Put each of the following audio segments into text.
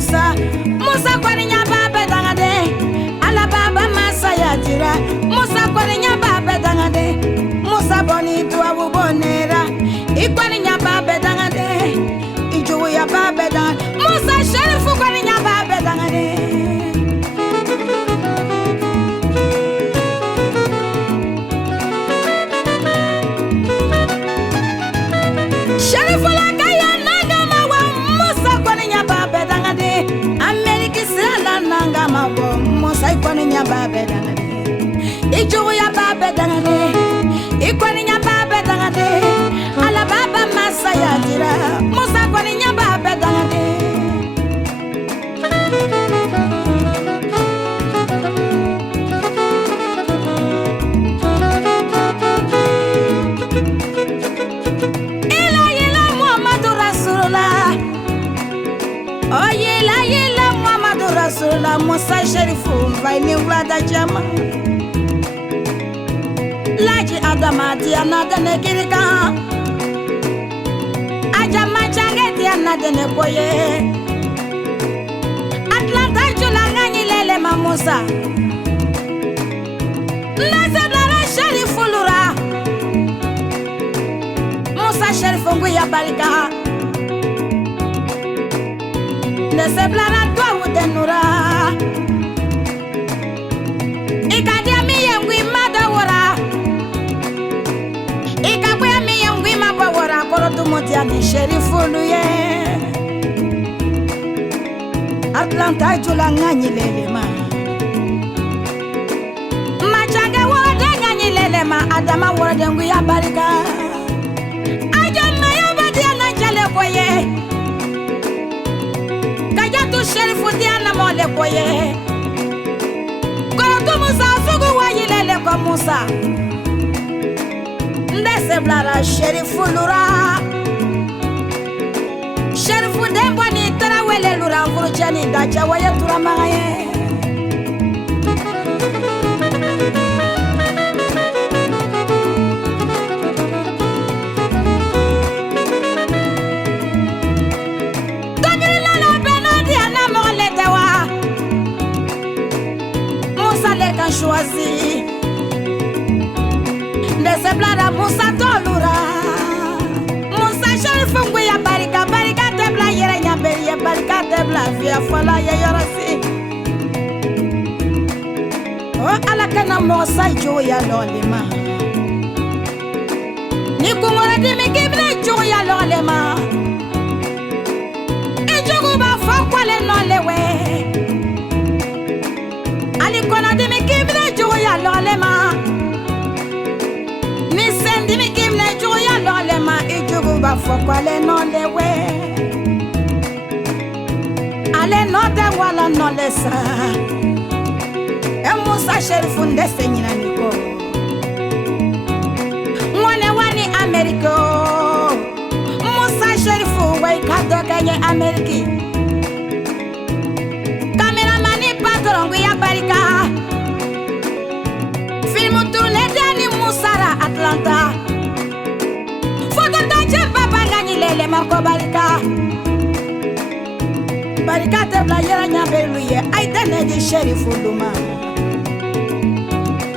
Musa kwaninya baba dangade ala baba masaya jira Musa kwaninya baba dangade Musa boni tuabu bonera ikwaninya baba dangade ijuwu ya baba dangade Musa sherifu kwaninya baba dangade sherifu la kaya nanga mawa Musa kwaninya baba dangade Ameriki sala nanga mawa Musa kwaninya baba dangade ijuwu ya baba dangade ikwaninya baba dangade ala baba masaya jira Musa kwaninya baba dangade ila Muhammadu Rasulullah oh ila Muhammadu Rasulullah Musa sherifu vaini wada jama Laji adama diana dene kirika Ajama change diana dene koye Atlanta jula ngani lele ma Musa Nazadara sherifu lura Musa sherifu nguya barika Neseblara twa udenura Ikadia miye ngwi madawara Ikakwe miye ngwi mabawara Korotu motia ni sherifu luye Atlanta jula ngani lele ma Machange wode ngani lele ma Adama wode nguya barika Ajama yobadi anajale koye Kajatu sherifu diana mole koye Korotu Musa sugu wajilele kwa Musa Ndese blara sherifu lura Sherifu dembo ni tarawele lura Mfuruchani dacha waye turamagaye Choisi Ndese blada Musa tolura Musa sherifu nguya barika barika tebla yere nyamberi ye barika tebla via fola ye yorasi O alakana Musa joya lolema Nikumora dimikibre joya lolema Ijugu ba fokwale nolewe Alikona dimikimne joya lolema Nisendi mikimne joya lolema Ijugu ba fokwale nolewe Ale note wala nolesa Musa sherifu ndese nyina niko Mwane wani Ameriko Musa sherifu waikado kenye Ameriki Kameramani patrongu ya barika Filmu tourne dani Musara Atlanta Foto tache papa ngani lele marko barika Barika te playera nyabeluye Aitene di sherifu luma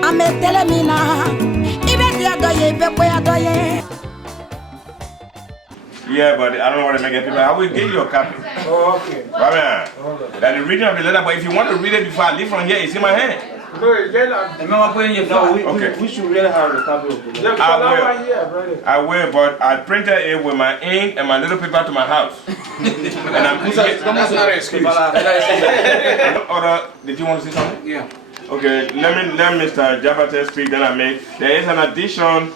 Ame telemina Ibe di adoye, ibe kwe adoye Yeah, but I don't want to make it people. I will give you a copy. Oh, okay. Right. That's the reading of the letter, but if you want to read it before I leave from here, it's in my hand. Okay. We should really have a copy of the letter. I will, but I printed it with my ink and my little paper to my house. And I'm that's not an excuse. Did you want to say something? Yeah. Okay, let Mr. Jabate speak, then I make. There is an addition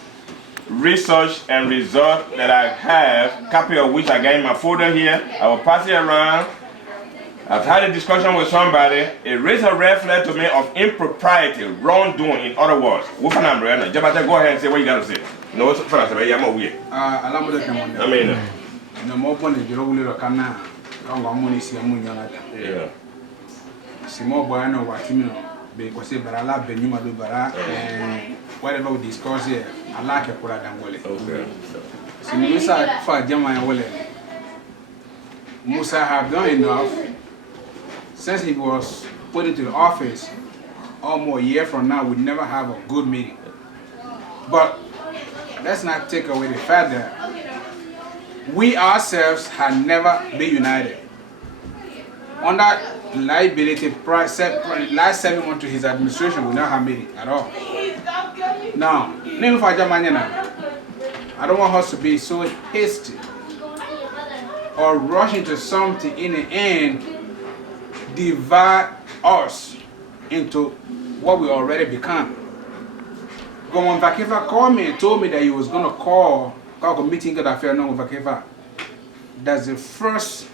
research and result that I have, copy of which I got in my folder here. I will pass it around. I've had a discussion with somebody. It raised a red flag to me of impropriety, wrongdoing, in other words. Jabate, go ahead and say what you got to say. No, it's for us, I'm aware. I mean, no more than the regular canna. yeah. Simo Boyano, what you know, because I love the new Madubara and whatever we discuss here, I like a product and wallet. Okay. So, Musa for Jama wallet. Musa have done enough since he was put into the office, almost a year from now, we never have a good meeting. But let's not take away the fact that we ourselves have never been united. Under liability, last 7 months to his administration, we never have meeting at all. Now, I don't want us to be so hasty or rush into something in the end, divide us into what we already become. Because when Vakefa called me and told me that he was going to call a meeting that I felt no with Vakefa, that's the first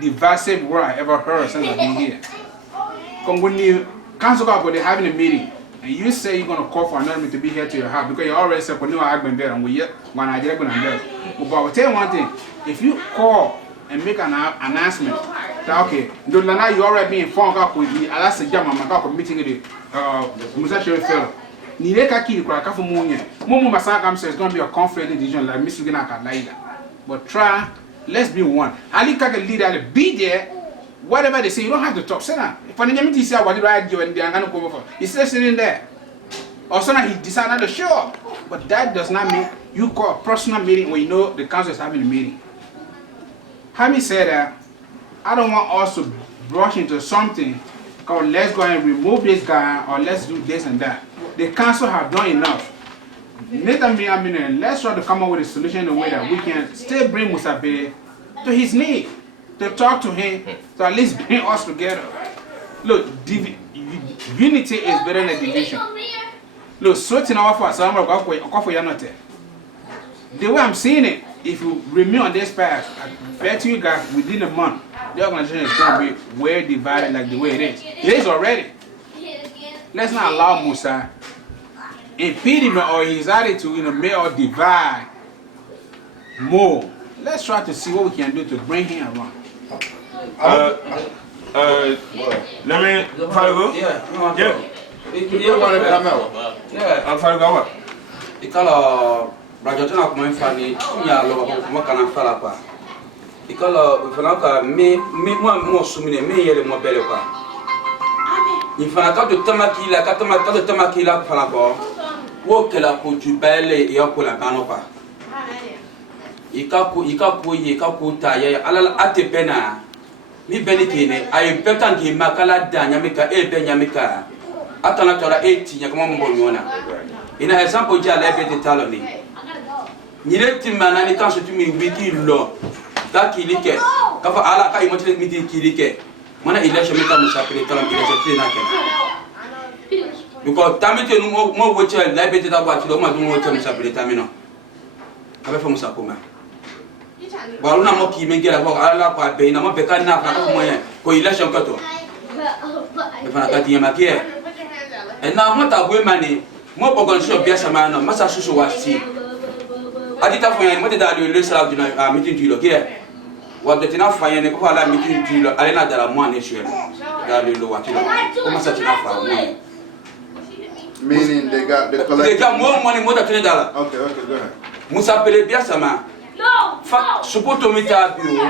divisive word I ever heard since I've been here. Because when you council go, they're having a meeting, and you say you're going to call for another meeting to be here to your house, because you already said, "Well, no, I've been there, and we yet when I did, but I'll tell you one thing: if you call and make an announcement, that okay, you already be informed about the last meeting the Musashi fellow. It's going to be a conflict decision like Mr. Ginaka. But try, let's be one. Ali can leader, be there. Whatever they say, you don't have to talk. Say that. If I didn't say what I do and they're going to come over, he's still sitting there. Or so he decided to show up. But that does not mean you call a personal meeting when you know the council is having a meeting. Having said that, I don't want us to rush into something called let's go and remove this guy or let's do this and that. The council have done enough. Let's try to come up with a solution in a way that we can still bring Musabe to his knee, to talk to him, to at least bring us together. Look, unity is better than division. Look, sorting our for some the way I'm seeing it, if you remain on this path, I bet you guys within a month, the organization is going to be well divided like the way it is. It is already. Let's not allow Musa impediment or his attitude make or divide more. Let's try to see what we can do to bring him around. Let me follow. Yeah. I'm following. Ikala Brajotana kuma fani tunya lo kuma kana fala pa. Ikala fana ka me mo sumine me yele mo bele pa. Ifana ka to tamakila ka to tamakila fana ko. Wo kela ko jubele ya ko la bano pa. Ikaku ta ya alala atepena. Mi benikine ay petan ki makala danya meka e benyamika. Atana tora 80 nya kama mbo nyona. Ina example ja la bete taloni. Nyire timana ni kan sotu mi wiki lo. Ta kilike. Ka fa ala ka imotile mi kilike. Mana election meka musapire talam election tena ken. Because tamite no mo woche la bete ta bati lo ma dum woche musapire tamino. Abe fa musakoma. Baluna mo ki mengela ko ala ko be na mo be kan na fa ko moye ko election ka to. E fa na ka tiye makie. E na mo ta gwe mani mo organisation bia sama na masa susu wasi. Adita fo yan mo te da le sala du na meeting du lo ke. Wa de tina fa yan ko fa la meeting du lo ale na da la mo ane shele. Da le lo wati lo. Ko masa tina fa mo. Meaning they got the collective. They got more money more than $20. Okay, go ahead. Musa pele bia sama. No. Supporto mita bio.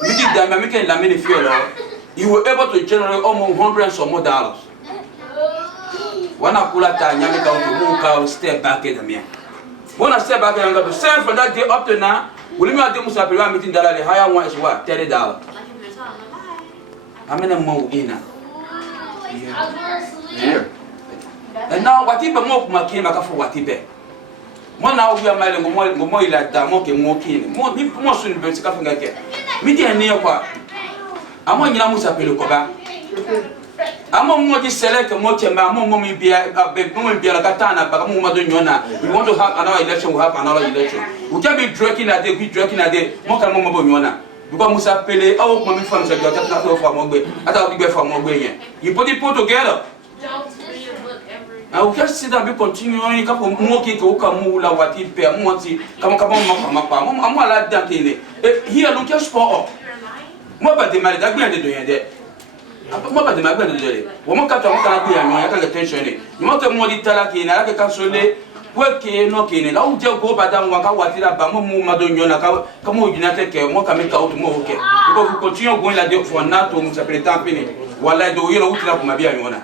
Miti dama mike la mini fielo. You were able to generate almost hundreds or more dollars. Wana kula ta nyame ka to step back at me. When I step back and go to send from that day up to now, will you not do Musa pele meeting dollar the higher one is what? $30. How many more in? Yeah. And now what if more came back for what if? Moi na obi amale ngomo ila da mo ke mo kini mo so ni be sika finga ke mi di ene kwa amo nyina Musa pele ko ba amo mo di select mo ke ma mo mi bia be mo bia la katana ba mo ma do nyona we want to have another election we have another election we can be drinking at the mo kan mo bo nyona because Musa pele awo mo mi fam se do ta to for mo gbe ata o gbe for mo gbe yen you put together. I will just sit and be continuing. Kapo moki ko kamula wati pe monti kama mapa. Mo ala dankele. Here look just for up. Mo ba de mali dagbe de do yen de. Mo ba de magbe de do. Wo mo ka to mo kana bi yan ya ka tension ni. Mo ke mo di tala ki na ka sole. Wo ke no ke ni. La u je go ba dan wa ka wati la ba mo ma do nyona ka mo united ke mo ka me ka out mo ke. Because we continue going like that for NATO mo se prétend fini. Wallahi do yelo utila kuma biya mi wana.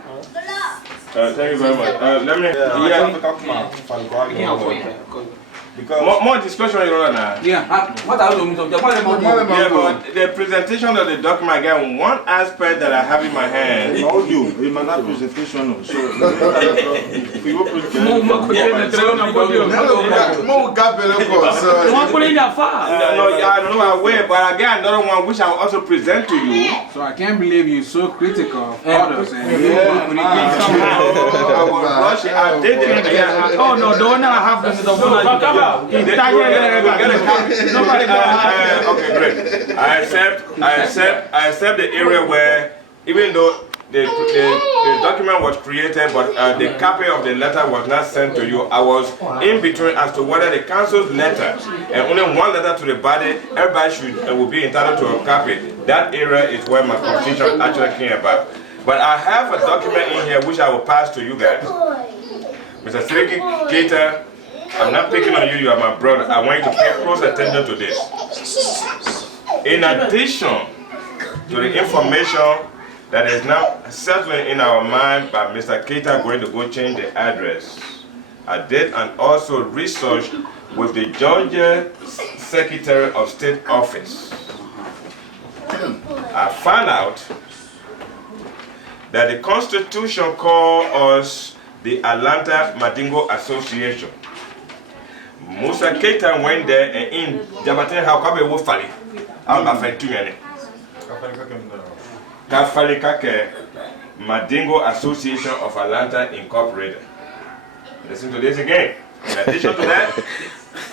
Thank you very much. Let me. Because more discussion, Your Honor. Yeah. What are you doing? Yeah, but the presentation of the document again, one aspect that I have in my hand. No, you might not presentation. So, but again, another one which I will also present to you. So I can't believe you're so critical of others and you I will rush it. I did it. Oh no, don't have this. Okay, great. I accept the area where, even though the document was created, but the copy of the letter was not sent to you, I was in between as to whether the council's letter and only one letter to the body, everybody will be entitled to a copy. That area is where my confusion actually came about. But I have a document in here which I will pass to you guys. Mr. Siriki Keita, I'm not picking on you, you are my brother. I want you to pay close attention to this. In addition to the information that is now settling in our mind by Mr. Keita going to go change the address, I did and also research with the Georgia Secretary of State Office. I found out that the Constitution calls us the Atlanta Mandingo Association. Musa Keita went there and in Jabatin how come we fali. I'm not fighting any. Kafali Kake Mandingo Association of Atlanta Incorporated. Listen to this again. In addition to that,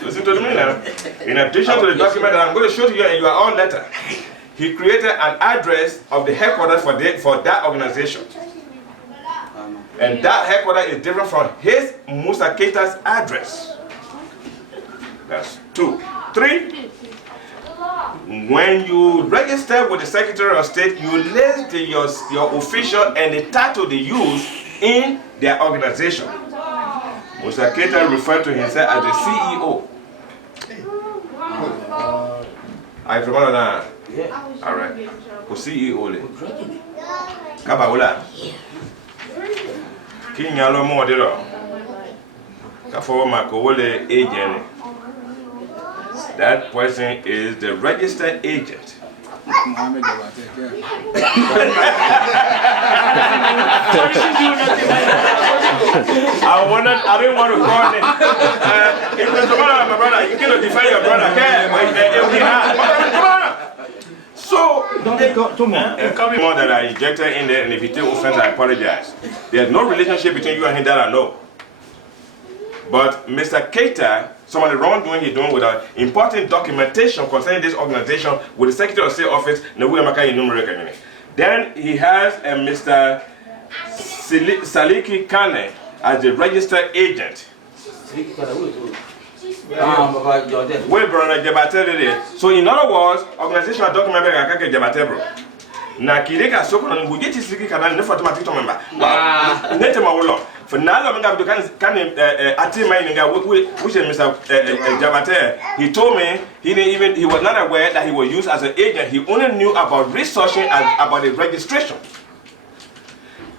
listen to me now. In addition to the document that I'm going to show to you in your own letter, he created an address of the headquarters for that organization. And that headquarters is different from his Musa Keita's address. That's 2. 3. When you register with the Secretary of State, you list your official and the title they use in their organization. Musa Keita referred to himself as the CEO. I remember that. All right. The CEO. Kabaula. King Yalo Modelo. Kafoma Kowole agent. That person is the registered agent. I didn't want to call it. If it's my brother, you cannot defend your brother. So, coming more that I injected in there, and if you take offense, I apologize. There's no relationship between you and him that I know. But Mr. Keita, some of the wrongdoing he's doing with important documentation concerning this organization with the Secretary of State Office, then he has a Mr. Saliki Kane as the registered agent. So in other words, organizational document I Jabate bro. Na kireka soko na ngujeti siki kana ne fatuma tito member. Nete mawolo. For now I'm going to which Mr. Jabate, he told me he was not aware that he was used as an agent. He only knew about researching about the registration.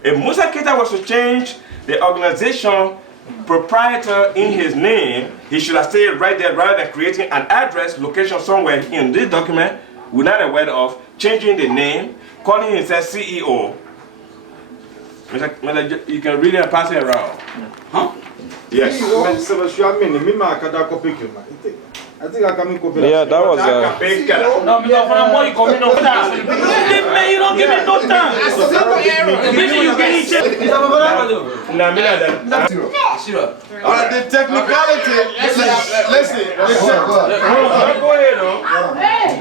If Musa Keita was to change the organization proprietor in his name, he should have stayed right there rather than creating an address, location somewhere in this document we're not aware of, changing the name, calling himself CEO. You can read it and pass it around. Huh? Yes. I think I can copy. Yeah, that was No, because when I'm more, you come in over there. You don't give me no time. Maybe you get each other. The technicality. Listen. Go ahead,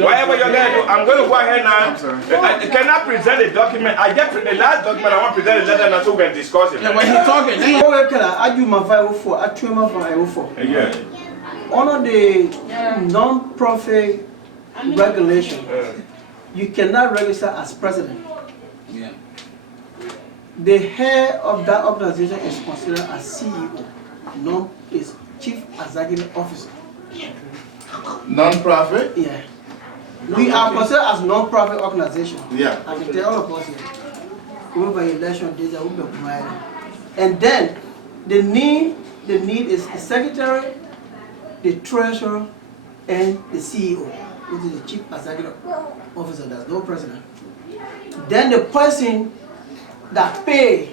whatever you're going to do, I'm going to go ahead now. I cannot present a document. I get the last document I want to present a letter and so we can discuss it. When he's talking, Yeah. Under the non-profit regulation, you cannot register as president. Yeah. The head of that organization is considered as CEO, is Chief Executive Officer. Non-profit? Yeah. We are considered as non-profit organization. Yeah. I can tell all of us here. over election days, will be provided. And then the need is the secretary, the treasurer, and the CEO, which is the chief executive officer. There's no president. Then the person that pay,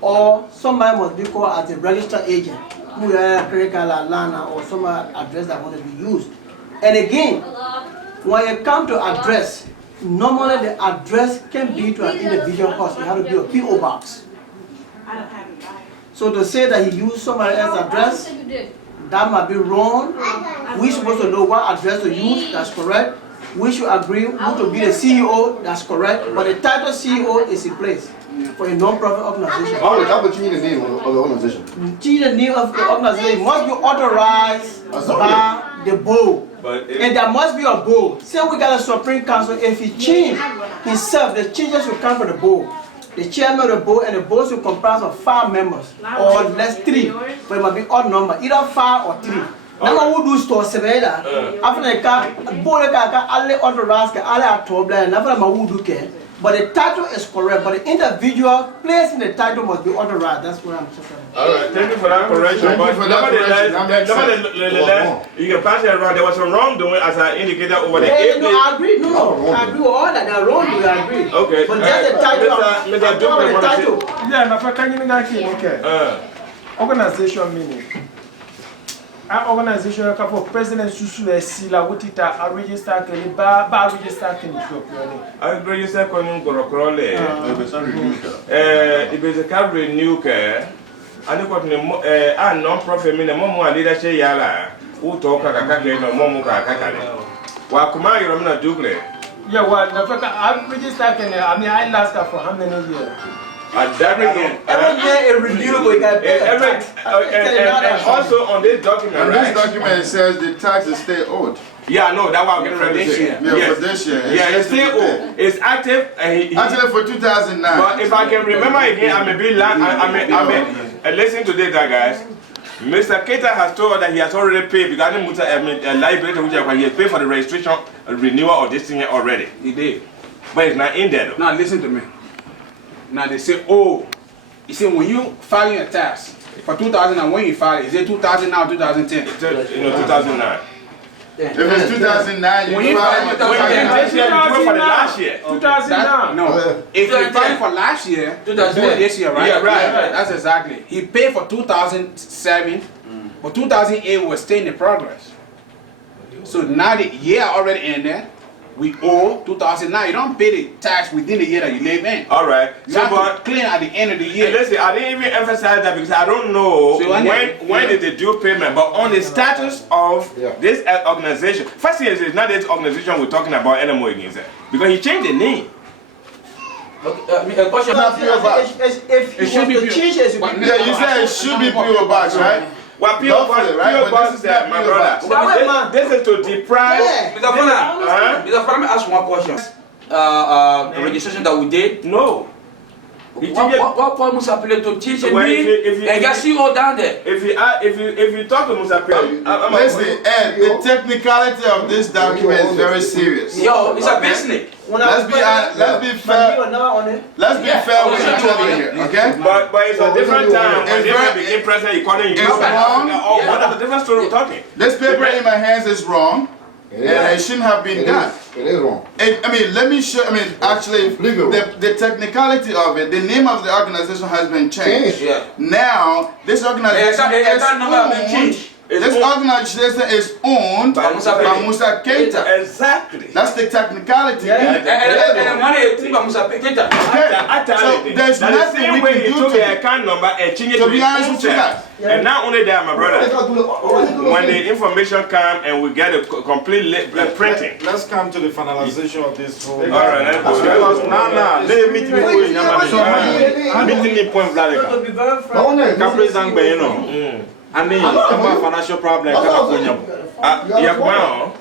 or somebody must be called as a registered agent, who are critical Lana or some address that want to be used. And again, when you come to address, normally the address can be to an individual house. You have to be a PO box. So to say that he used somebody else's address, that might be wrong. We're supposed to know what address to use, that's correct. We should agree who to be the CEO, that's correct. But the title CEO is in place for a non-profit organization. How would you need the name of the organization? Change the name of the organization must be authorized by the board. And there must be a board. Say we got a Supreme Council, if he change himself, the changes will come from the board. The chairman of the board, and the board will comprise of 5 members, or less 3, but it might be odd number, either 5 or 3. Now we do store severa. After the board alle authorized, alle are trouble, never ma would do. But the title is correct, but the individual placing the title must be authorized. That's what I'm saying. All right, thank you for that correction. Nevertheless, you can pass it around. There was some wrongdoing, as I indicated over the Yeah, no, I agree. No, I agree with all that. They're wrongdoing, I agree. Okay. But just the title. Mr. Duke, The title. Yeah, my friend, can you make okay? Organization meaning. Our organization, a couple of presidents who are still with it, are registered, register can I register Corocrole. If it's a car renew care, I don't want a non-profit minimum leadership yala, who talk a caca no momuka cacale. Wakuma, you're not Dugle. Yeah, well, I registered, I mean, I last for how many years? Every year a renewable, and also on this document, And right? this document it says the tax is still owed. Yeah, no, that's what I'm getting ready to say. Yeah, for this year. Yeah, it's still owed. It's active. Actually, for 2009. But if I can remember again, I may be listen to this, guys. Mr. Keita has told us that he has already paid because a library which he has paid for the registration renewal of this thing already. He did. But it's not in there though. Now listen to me. Now they say, oh, you see when you file your tax for 2000 and when you file it, is it 2000 now, 2010? 2009. If it's 2009, When you you file file it your for tax, 2009. You do it for the last year. 2009. No. If you file for last year, you do it this year, right? Yeah, right. That's exactly. He paid for 2007, but 2008 was still in the progress. So now the year already in there. We owe 2009. You don't pay the tax within the year that you live in. All right. You have to clean at the end of the year. Listen, I didn't even emphasize that because I don't know So when did they do payment, but on the status of this organization. First thing is it's not this organization we're talking about anymore against it because he changed the name. Okay, a question. If It should be to change it, Yeah, you said it should be PO box, right? Well, Hopefully, right? But this is not my PO brother. box. This is to deprive. Yeah. Mr. Fana, let me ask one question. The registration that we did. No. What point must appeal to teach Well, me? And just see all down there. If you talk to Musa Listen, Ed, the technicality of this document is very serious. Yo, it's a business. Let's be fair. Let's be fair with each other here, okay? but it's a different time. When they became president, you can't It's wrong. What is the different story we're talking? This paper in my hands is wrong, and it shouldn't have been done. It is wrong. I mean, let me show. I mean, actually, the technicality of it, the name of the organization has been changed. Yeah. Now, this organization is owned. This organization is owned by Musa Keita. Exactly. That's the technicality. And money thing by Musa Keita. So there's nothing we can do to the account number and change it to be honest with you guys. And not only that, my brother, when the information comes and we get a complete printing. Let's come to the finalization of this whole. All right, let's go. Because now, they meet me going meeting me point blank. President Bayeno. I mean, I'm financial problem.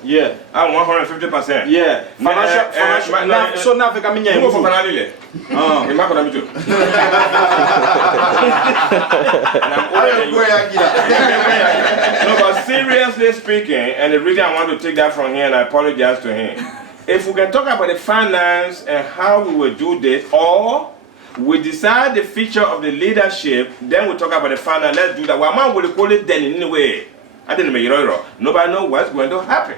Yeah. I'm 150%. Yeah. Financial. So now, if I'm Go for Panalile. Oh. I'm not going to do. No, but seriously speaking, and the reason I want to take that from here, and I apologize to him. If we can talk about the finance and how we will do this, or We decide the feature of the leadership, then we talk about the final. Let's do that. One man will call it then anyway. I didn't make it. Nobody knows what's going to happen.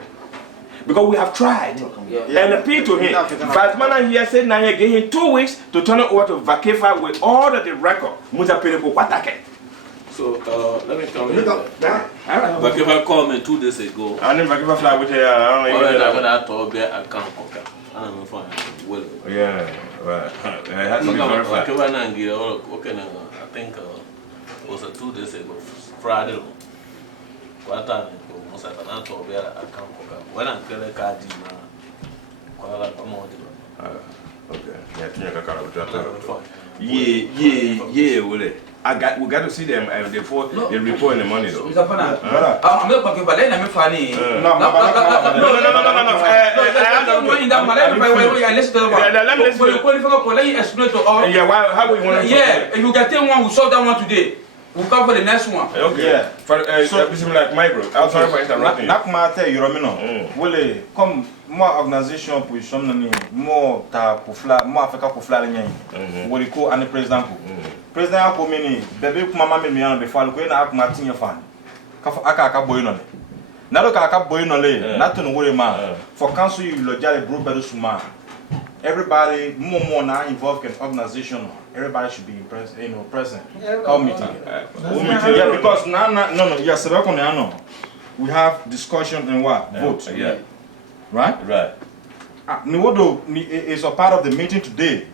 Because we have tried and appeal to him. But man here said now you give him 2 weeks to turn it over to Vakefa with all of the record. So let me come in. Vakefa called me 2 days ago. I didn't Vakefa fly with you. I don't even know. When I told you I can't cook. I don't know if well. Yeah, right. It has to be verified. I think it was 2 days ago, Friday. What time? I told you I can't cook. When I'm going to card we got to see them before they report in the money though. I'm not talking about that. I'm funny. No. Yeah, how we want to? Yeah, you get one who saw that one today. We'll come for the next one. Okay. Yeah. For so like my bro. I'm sorry for interrupting. Nak matter you know. Wole come more organization position nani more ta pofla more Africa pofla nyen. Wole ko and president ko. President ko mini bebe kuma mama me an be fall ko na akuma tinye fan. Ka aka boy no le. Na lo ka aka boy no le. Na to no wole ma. For council you lo jale bro bedu suma. Everybody more now involved in organization. Everybody should be present. Meeting. Yeah, because no. Yes, we have discussion and what vote. Yeah. Right. It's a part of the meeting today.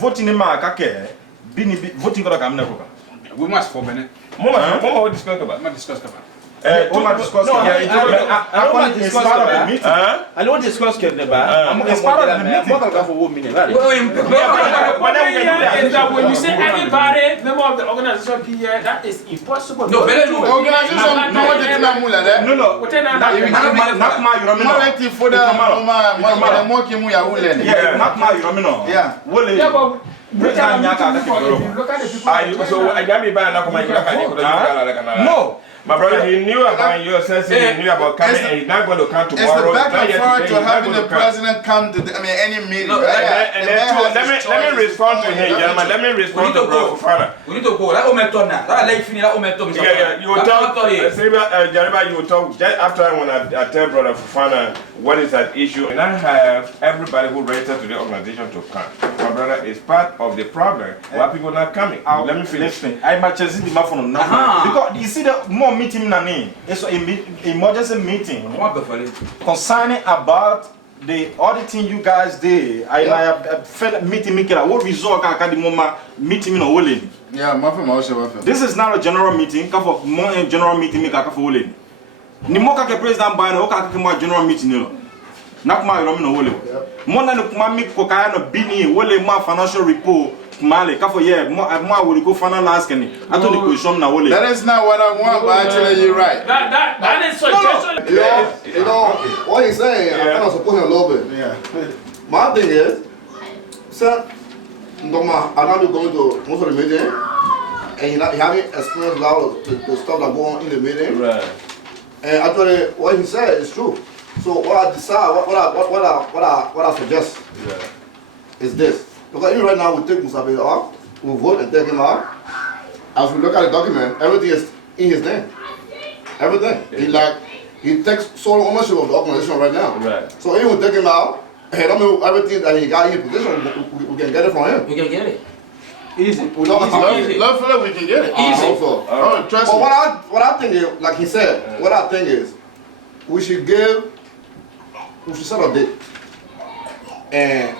Voting in my kake. Voting We must form it. More discuss about. I don't discuss meeting. I don't discuss it's part of the meeting. When you say everybody, member of the organization here, that is impossible. No, better no. Organization, no. My brother, he knew about your assessment, he knew about coming, and he's not going to come tomorrow. It's the back and forth to having the president come to any meeting. No, right? Let me respond to him, gentlemen. Let me respond to Bro Fufana. We need to go. That ometon now. That like finish that ometon. Yeah. You will talk. Jeremiah, you will talk just after when I tell Brother Fufana what is that issue, and I have everybody who registered to the organization to come. My brother is part of the problem. Why people not coming? Let me finish. I might just see the map from now because you see the more meeting nani. It's an emergency meeting concerning about the auditing you guys did. I felt meeting what result can the moment meeting no willing. Yeah, this is not a general meeting. More general meeting make a willing. Ni mo ka president ban o ka more general meeting no. Na kuma yo no wole. Mo na kuma mi ko ka no bini wole mo financial report. Male, kafo yeah, more will go final last kenny. I told the question now. That is not what I want, but actually you're right. That is suggestion. You know what he's saying. I kind of support him a little bit. Yeah. My thing is, sir, Ndoma, I know you're going to most of the meeting, and you haven't experienced a lot of the stuff that go on in the meeting. Right. And actually, what he said is true. So what I decide, what I suggest, is this. Because even right now we take Musabe off, we vote and take him out. As we look at the document, everything is in his name. Everything. He takes sole ownership of the organization right now. Right. So even we take him out, and I mean everything that he got in his position, we can get it from him. We can get it. Easy. We don't Easy. Love we can get it. Easy. Also. Trust but me. what I think is, like he said, what I think is, we should set a date. And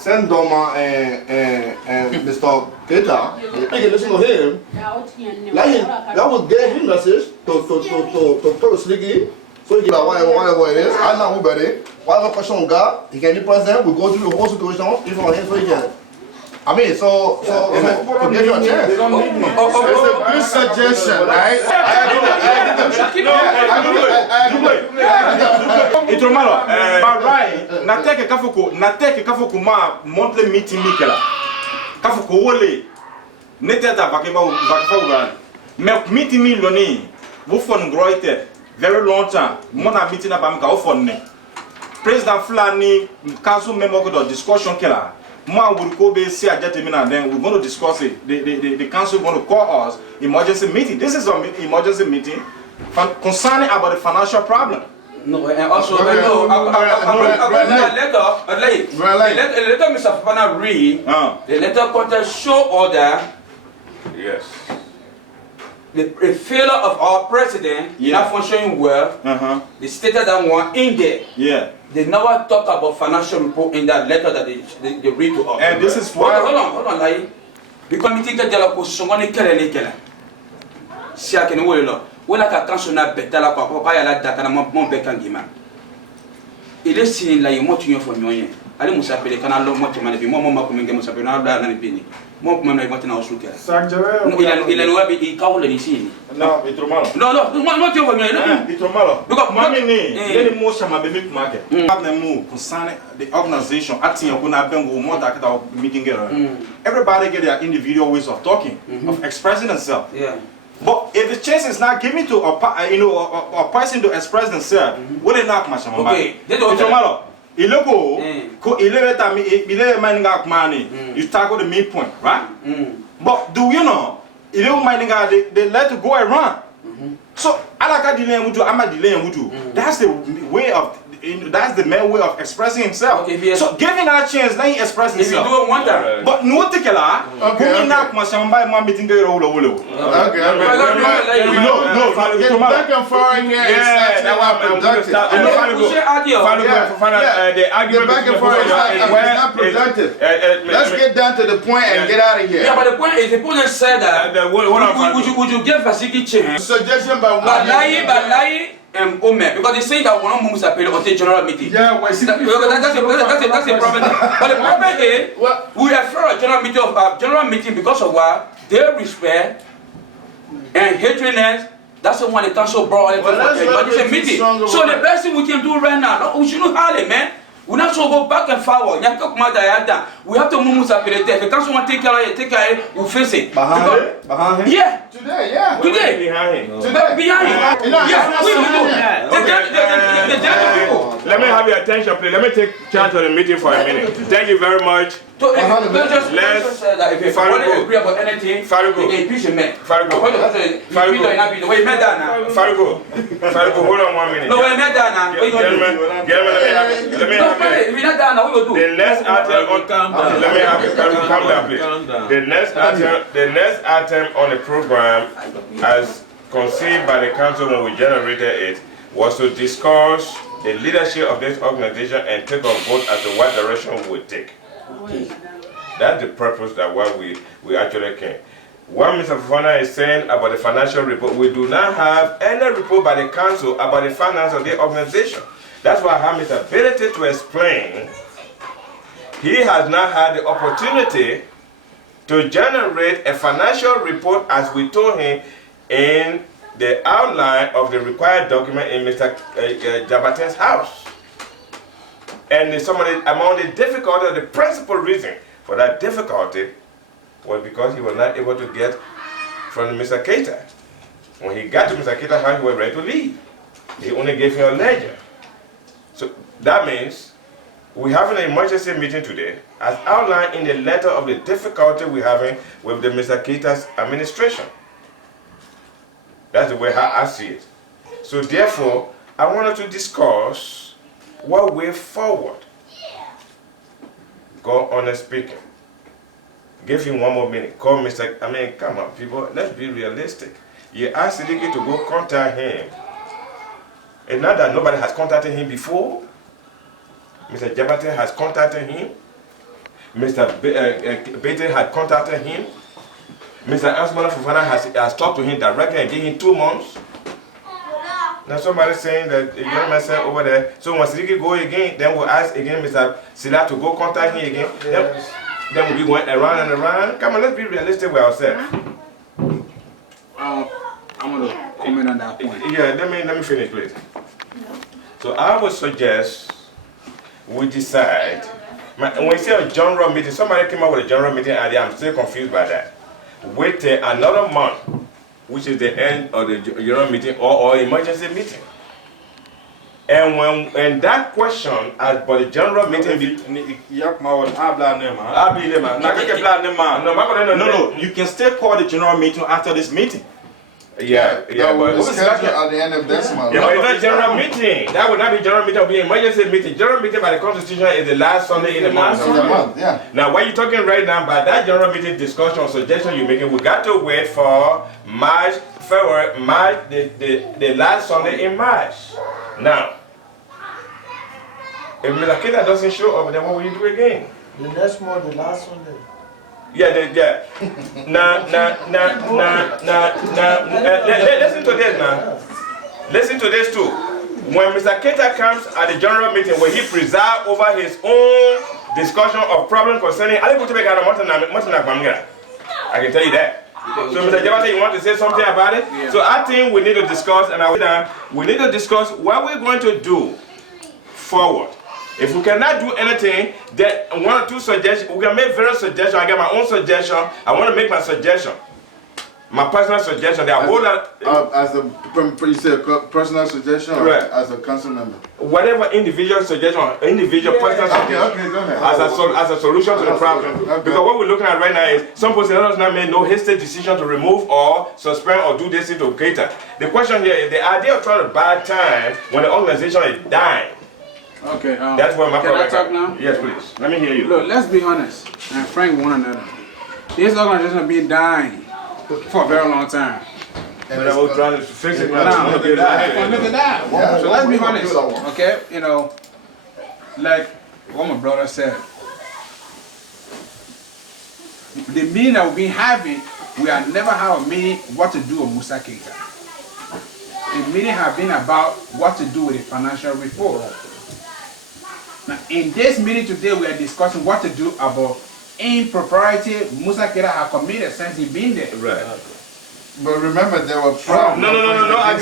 send Doma and Mr. Keita, you can listen to him. That will give him message to put a sneaky, so he can whatever it is. I know who better. Whatever question we got, he can be president. We go through the whole situation, even on him, so he can. I mean, so to give you a chance. It's a good suggestion, right? It's normal. But right, na take kafuku ma monthly meeting mikela. Kafuku wole. Neteta vakifa uran. Meeting me loni. Wo fon groite. Very long time. Mona meeting na bamka wo fon ne. President Fulani council member could discussion killer. More will go be see a gentleman and then we're going to discuss it. The council going to call us emergency meeting. This is an emergency meeting concerning about the financial problem. No, and also the letter Mr. Fana read, the letter quoted show order. Yes. The failure of our president not functioning well. They stated that one in there. Yeah. They never talk about financial report in that letter that they read to us. And this is why. Hold on, like the committee get the position on the kele. Si a kene wole lo. Wala ka kanso na betala kwa papa ya la data na mon bekangima. Il est signé là yemo tunyo fo nyonye. Ali musa pele kana lo mo tumane bi mo makumenge musa pele na da na bini. Mo kuma na imati na osuke. Il a noa bi ka wole ni sini. No, it's malo. No, tio fo nyonye. It's malo. Because mami ni le mo shama be make market. Have them move concerning the organization acting yakuna bengo mo ta kita meeting girl. Everybody get their individual ways of talking, of expressing themselves. Yeah. But if the chance is not given to a person to express themselves, what is not much? Okay. You tackle the main point, right? But do you know? They let it go around. So I like delay mutu, I'm a delay mutu. That's the way of. That's the main way of expressing himself. Okay, so giving that chance, let him express himself. If you don't want that. But no particular, okay. No. Back and forth here is actually not productive. The back and forth is not productive. Let's get down to the point and get out of here. Yeah, but the point is, the point said that would you give Vasiki chance? Suggestion by one. Because they say that one moves appeal on the general meeting. Yeah, well, that's the problem. But the problem is, we are for a general meeting because of what they respect and hatredness. That's the one the council brought into a meeting. So the best thing we can do right now, we shouldn't hide it, man. We not so go back and forward. We have to move up. If the council want to take care, we'll face it. Behind him? Yeah. Today, yeah. Today. Behind him. Behind him. Yeah, we will do. The people. Let me have your attention, please. Let me take charge of the meeting for a minute. Thank you very much. Let's say that if you want to agree about anything, you can impeach a man. Farigo, hold on 1 minute. No, we're not done now. Gentlemen, let me have it. If you're not done now, what will do? The next item on calm down, please. The next item on the program, as conceived by the council when we generated it, was to discuss the leadership of this organization and take a vote as to what direction we would take. That's the purpose that why we actually came. What Mr. Fofana is saying about the financial report, we do not have any report by the council about the finance of the organization. That's why I have Mr. ability to explain. He has not had the opportunity to generate a financial report as we told him in the outline of the required document in Mr. Jabate's house. And among the difficulty, the principal reason for that difficulty was because he was not able to get from Mr. Keita. When he got to Mr. Keita's house, he was ready to leave. He only gave him a ledger. So that means we have an emergency meeting today, as outlined in the letter of the difficulty we're having with the Mr. Keita's administration. That's the way I see it. So therefore, I wanted to discuss what way forward. Go on and speaking. Give him 1 more minute. Call Mr. Come on, people. Let's be realistic. You asked Sidiki to go contact him. And not that nobody has contacted him before. Mr. Jabate has contacted him. Mr. Bete had contacted him. Mr. Asmana Fofana has talked to him directly and gave him 2 months. Now somebody saying that the young man said over there, so when Sidiki go again, then we'll ask again Mr. Sila to go contact him again. Yes. Then we'll be going around and around. Come on, let's be realistic with ourselves. I'm going to comment on that point. Yeah, let me finish, please. So I would suggest we decide. When we say a general meeting, somebody came up with a general meeting idea. I'm still confused by that. Wait till another month, which is the end of the general meeting or emergency meeting. And that question at the general meeting, no, you can still call the general meeting after this meeting. Yeah, but it's scheduled at the end of this month. Yeah, but it's not general meeting. That would not be general meeting. It would be emergency meeting. General meeting by the Constitution is the last Sunday in the month. Yeah. Now, what you're talking right now, by that general meeting discussion or suggestion you're making, we got to wait for March, February, March, the last Sunday in March. Now, if Mr. Kita doesn't show up, then what will you do again? The next month, the last Sunday. Yeah. Listen to this now. Listen to this too. When Mr. Keita comes at the general meeting where he presides over his own discussion of problems concerning I can tell you that. So Mr. Jabata, you want to say something about it? Yeah. So I think we need to discuss, and we need to discuss what we're going to do forward. If we cannot do anything, then one or two suggestions, we can make various suggestions. I get my own suggestion. I want to make my suggestion. My personal suggestion. As a you said personal suggestion, or right. As a council member. Whatever individual suggestion, personal suggestion. Okay, go ahead. As a solution to the problem. Okay. Because what we're looking at right now is some personnel not made no hasty decision to remove or suspend or do this to cater. The question here is the idea of trying to buy time when the organization is dying. Okay, that's where my can I talk now? Yes, please. Let me hear you. Look, let's be honest and frank with one another. This organization has been dying for a very long time. But I was trying to fix it. So let's be honest, okay? You know, like what my brother said, the meeting that we've been having, we have never had a meeting what to do with Musa Keita. The meeting have been about what to do with the financial report. Now, in this meeting today, we are discussing what to do about impropriety Musa Keita has committed since he been there. Right. But remember, there were problems. No. I'm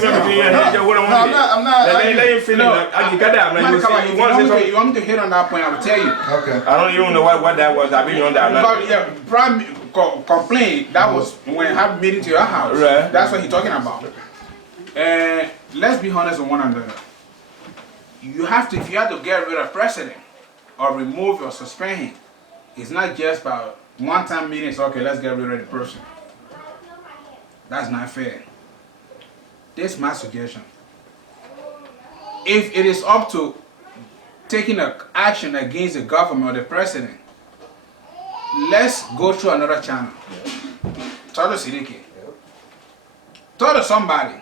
not. Let him finish. You want me to hit on that point? I will tell you. Okay. I don't even know what that was. I've been on that. Prime complaint. That was when I had a meeting to your house. Right. That's what he's talking about. And let's be honest with one another. If you have to get rid of president or remove or suspend him, it's not just about one-time meetings. Okay, let's get rid of the person. That's not fair. This is my suggestion. If it is up to taking an action against the government or the president, let's go through another channel. Talk to Sidiki. Talk to somebody.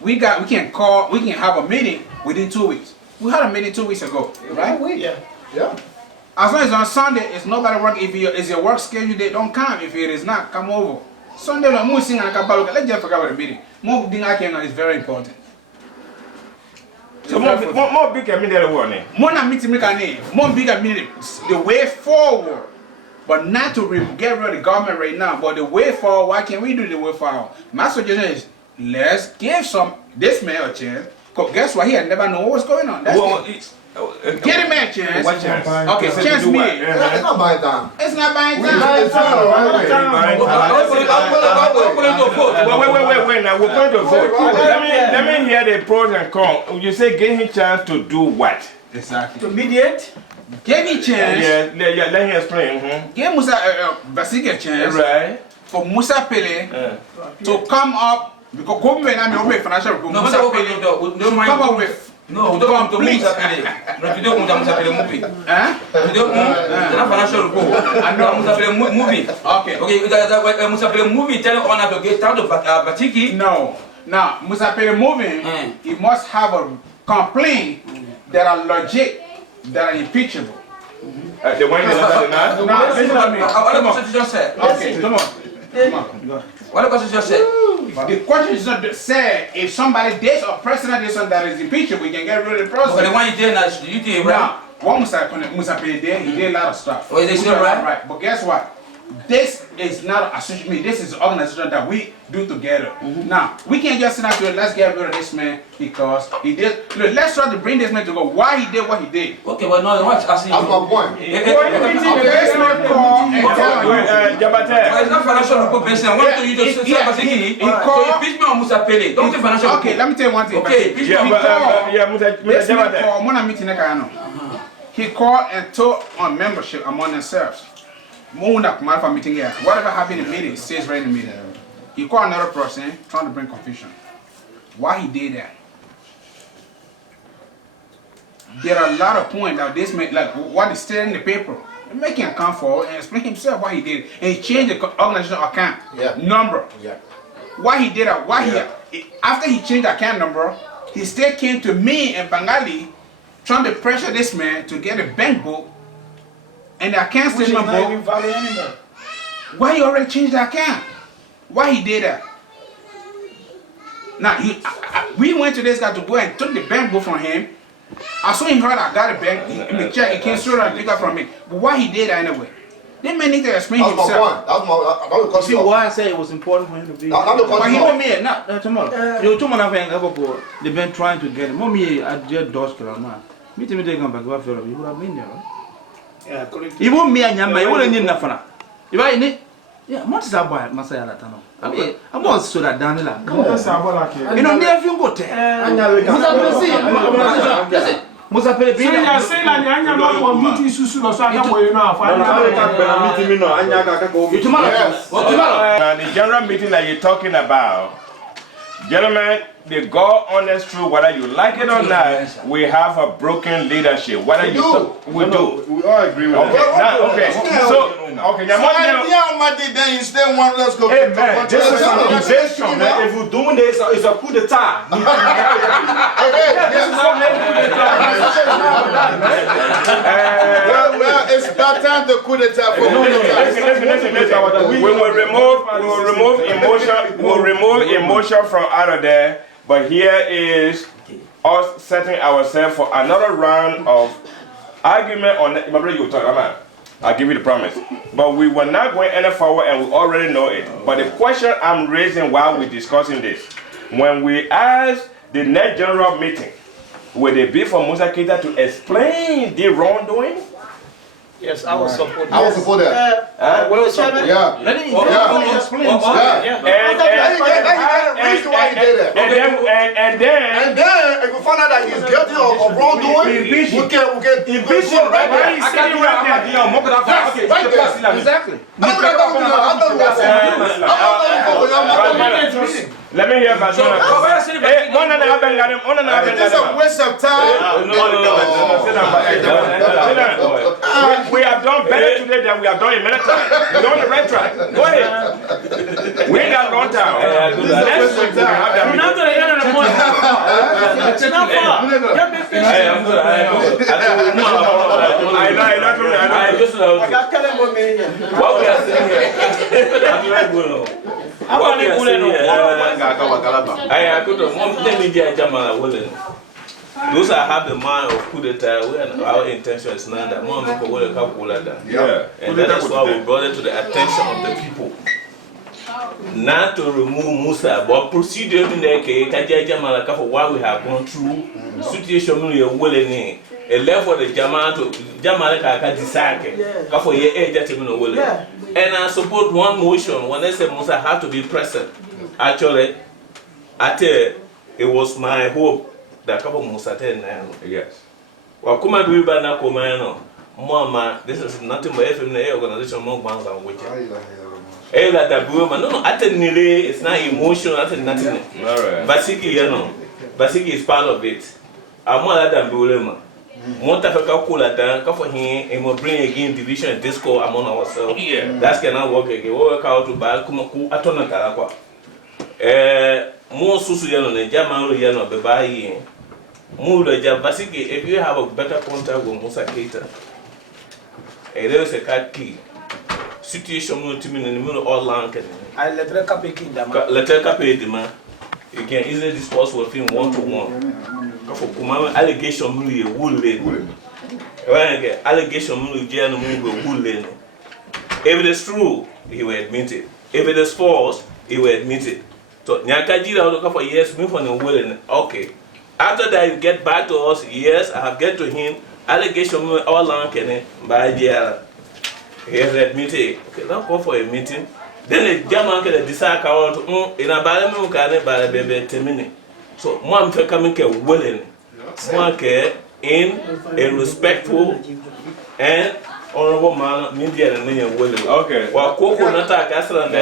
We can have a meeting within 2 weeks. We had a meeting 2 weeks ago, right? Yeah. As long as it's on Sunday, it's nobody work. If it's your work schedule, they don't come. If it is not, come over. Sunday, let's just forget about the meeting. More thing I can is very important. So more big meeting warning. More big meeting. The way forward, but not to get rid of the government right now. But the way forward, why can't we do the way forward? My suggestion is let's give this man a chance. Cause guess what? He had never known what was going on. That's get him a chance. What chance? Okay, chance me. It's not buying time. It's not buying time. Wait. Now we're going to vote. Let me hear the pros and cons. You say give him chance to do what? Exactly. To mediate. Give me chance. Yeah. Let him explain. Give Musa Basiki a chance. Right. For Musa Pele to come up. Because government, I mean, financial report. Musa Pele to come up with. No, we don't want to Musa Pele. No, we don't want Musa Pele movie. We don't want financial report. I know Musa Pele movie. Okay, Musa Pele movie tell on to get out of Batiki. No. Now, Musa Pele movie, he must have a complaint that are legit, that are impeachable. The one that listen to me. What the Constitution said? Okay, come on. What the Constitution said? The question is not say if somebody dates or president is that is impeachable, we can get rid of the president. But the one you did, you did, right? Now, one Musa Pele there, he did a lot of stuff. Oh, is it still right? Right, but guess what? this is not an association. This is an organization that we do together. Now we can't just sit down to let's get rid of this man because he did. Look, let's try to bring this man to go. Why he did what he did? Okay, but no, watch. That's my point. This man called and tell you. It's not financial compensation. I want you to say he called. Impeachment on Musa Pele. Don't say financial. Okay, let me tell you one thing. Okay, This man called. Mona meeting he called and told on membership among themselves. Meeting here. Whatever happened in the meeting stays right in the meeting. He called another person trying to bring confusion. Why he did that? There are a lot of points that this man, like what is still in the paper. Make him come forward and explain himself why he did it. And he changed the organization account number. Yeah. Why he did that? Why he after he changed the account number, he still came to me and Bengali trying to pressure this man to get a bank book and the account statement book. Why he already changed the account? Why he did that? Now we went to this guy to go and took the bank book from him. I saw him heard I got a bank in the check. He came straight and pick up from me. But why he did that anyway? They may need to explain himself. That's my point. You see why I say it was important for him to be. But he told me not tomorrow. You told me they've been trying to get him. Mommy, I just doors man. Me to me they come back. What for? You would have been there, right? Yeah, correct. He won't me and Yama. You wouldn't need nothing. If I need, yeah, what is that boy? Masaya Latano. I mean, I'm not so that Daniela. You know, near you go there. Musa Pele. So you are saying that Anya Mama meeting Susu or so I can't you know. The general meeting that you're talking about, gentlemen, the God honest truth, whether you like it or not, we have a broken leadership. Whether we do. We all agree with that. Okay. So, okay. Then you still want us to go. Hey man, this is an invasion, man. If we're doing this, it's a coup d'etat. Well, it's about time to coup d'etat for listen. We'll remove emotion from out of there. But here is us setting ourselves for another round of argument on that. I'll give you the promise. But we were not going any forward and we already know it. But the question I'm raising while we're discussing this, when we ask the next general meeting, will it be for Musa Keita to explain the wrongdoing? Yes, I will support that. I will support that. Well, Chairman, Yeah. let him explain. And then if we find out that he's guilty of wrongdoing, we can impeach him right there. Exactly. Let me hear about that. This is a waste of time. We have done better today than we have done in many times. We're on the right track. Go ahead. We ain't got a long time. Next week we have that. We're not going to end on a point. It's not far. Those I have the mind of coup d'etat, our intention is not that. And that is why we brought it to the attention of the people. Not to remove Musa, but procedure in the case, for what we have gone through, situation we are willing. A level for the Jamal to Jamalaka decide for your age that you will. And I support one motion when they say Musa had to be present. Actually, it was my hope that couple Musa yes. Well, come and do it now, Mama, this is nothing but FMA organization more bands and which. That no, it's not emotional, nothing. Basically, Basically is part of it. I'm more than Bulema. Montafaka Kulata, for him, and we'll bring again division and discord among ourselves. That cannot work again. We'll work out to Balkumaku Atona Karakwa. More Susuyan and Jamalian the Bayi. Basically, if you have a better contact with Musa Keita, there is a cat key. Situation in the middle of all land. I let her copy them. Let her copy them. You can easily discuss with him one-to-one. For Kumama allegation, you would allegation, you If it is true, he will admit it. If it is false, he will admit it. So Nyakajira will look for yes, me for the willing. Okay. After that, you get back to us. Yes, I have get to him. Allegation all along can by jail. He has admitted. Okay, now go for a meeting. Then the German can decide in a balance can buy a baby 10 minutes. So one for coming willing. One in a respectful and honorable manner, Indian and Indian willing. Okay. Well, Coco not a castle and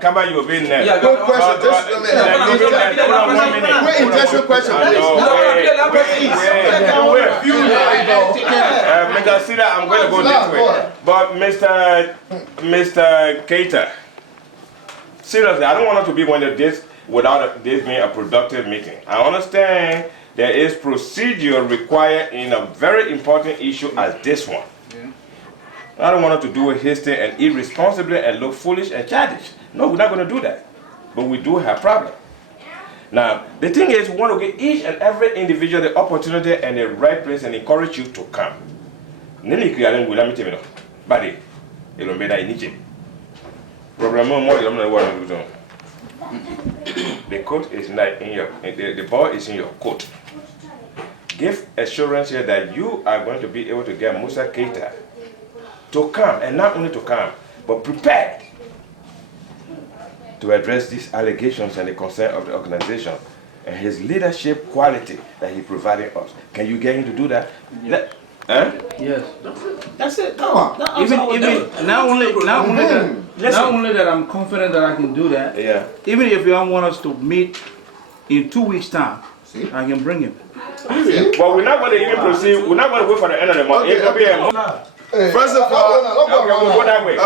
come on, you've been there. Yeah, good question. Just a minute. Question. Mr. Sida, I'm going to go this way. But Mr. Keita, seriously, I don't want us to be one of this without this being a productive meeting. I understand there is procedure required in a very important issue as this one. Yeah. I don't want us to do it hastily and irresponsibly and look foolish and childish. No, we're not going to do that. But we do have problems. Now, the thing is, we want to give each and every individual the opportunity and the right place and encourage you to come. Nini kiyalen wula miti mino, badi, ilombeda iniche. Problem more you don't know what to do. The court is not in your, the ball is in your court. Give assurance here that you are going to be able to get Musa Keita to come, and not only to come, but prepared to address these allegations and the concern of the organization and his leadership quality that he provided us. Can you get him to do that? Yes. Yes. That's it. Come on. Even not only that I'm confident that I can do that. Yeah. Even if you don't want us to meet in 2 weeks' time, I can bring him. Well, we're not going to even proceed. We're not going to wait for the end of the month. First of all, we'll go that way.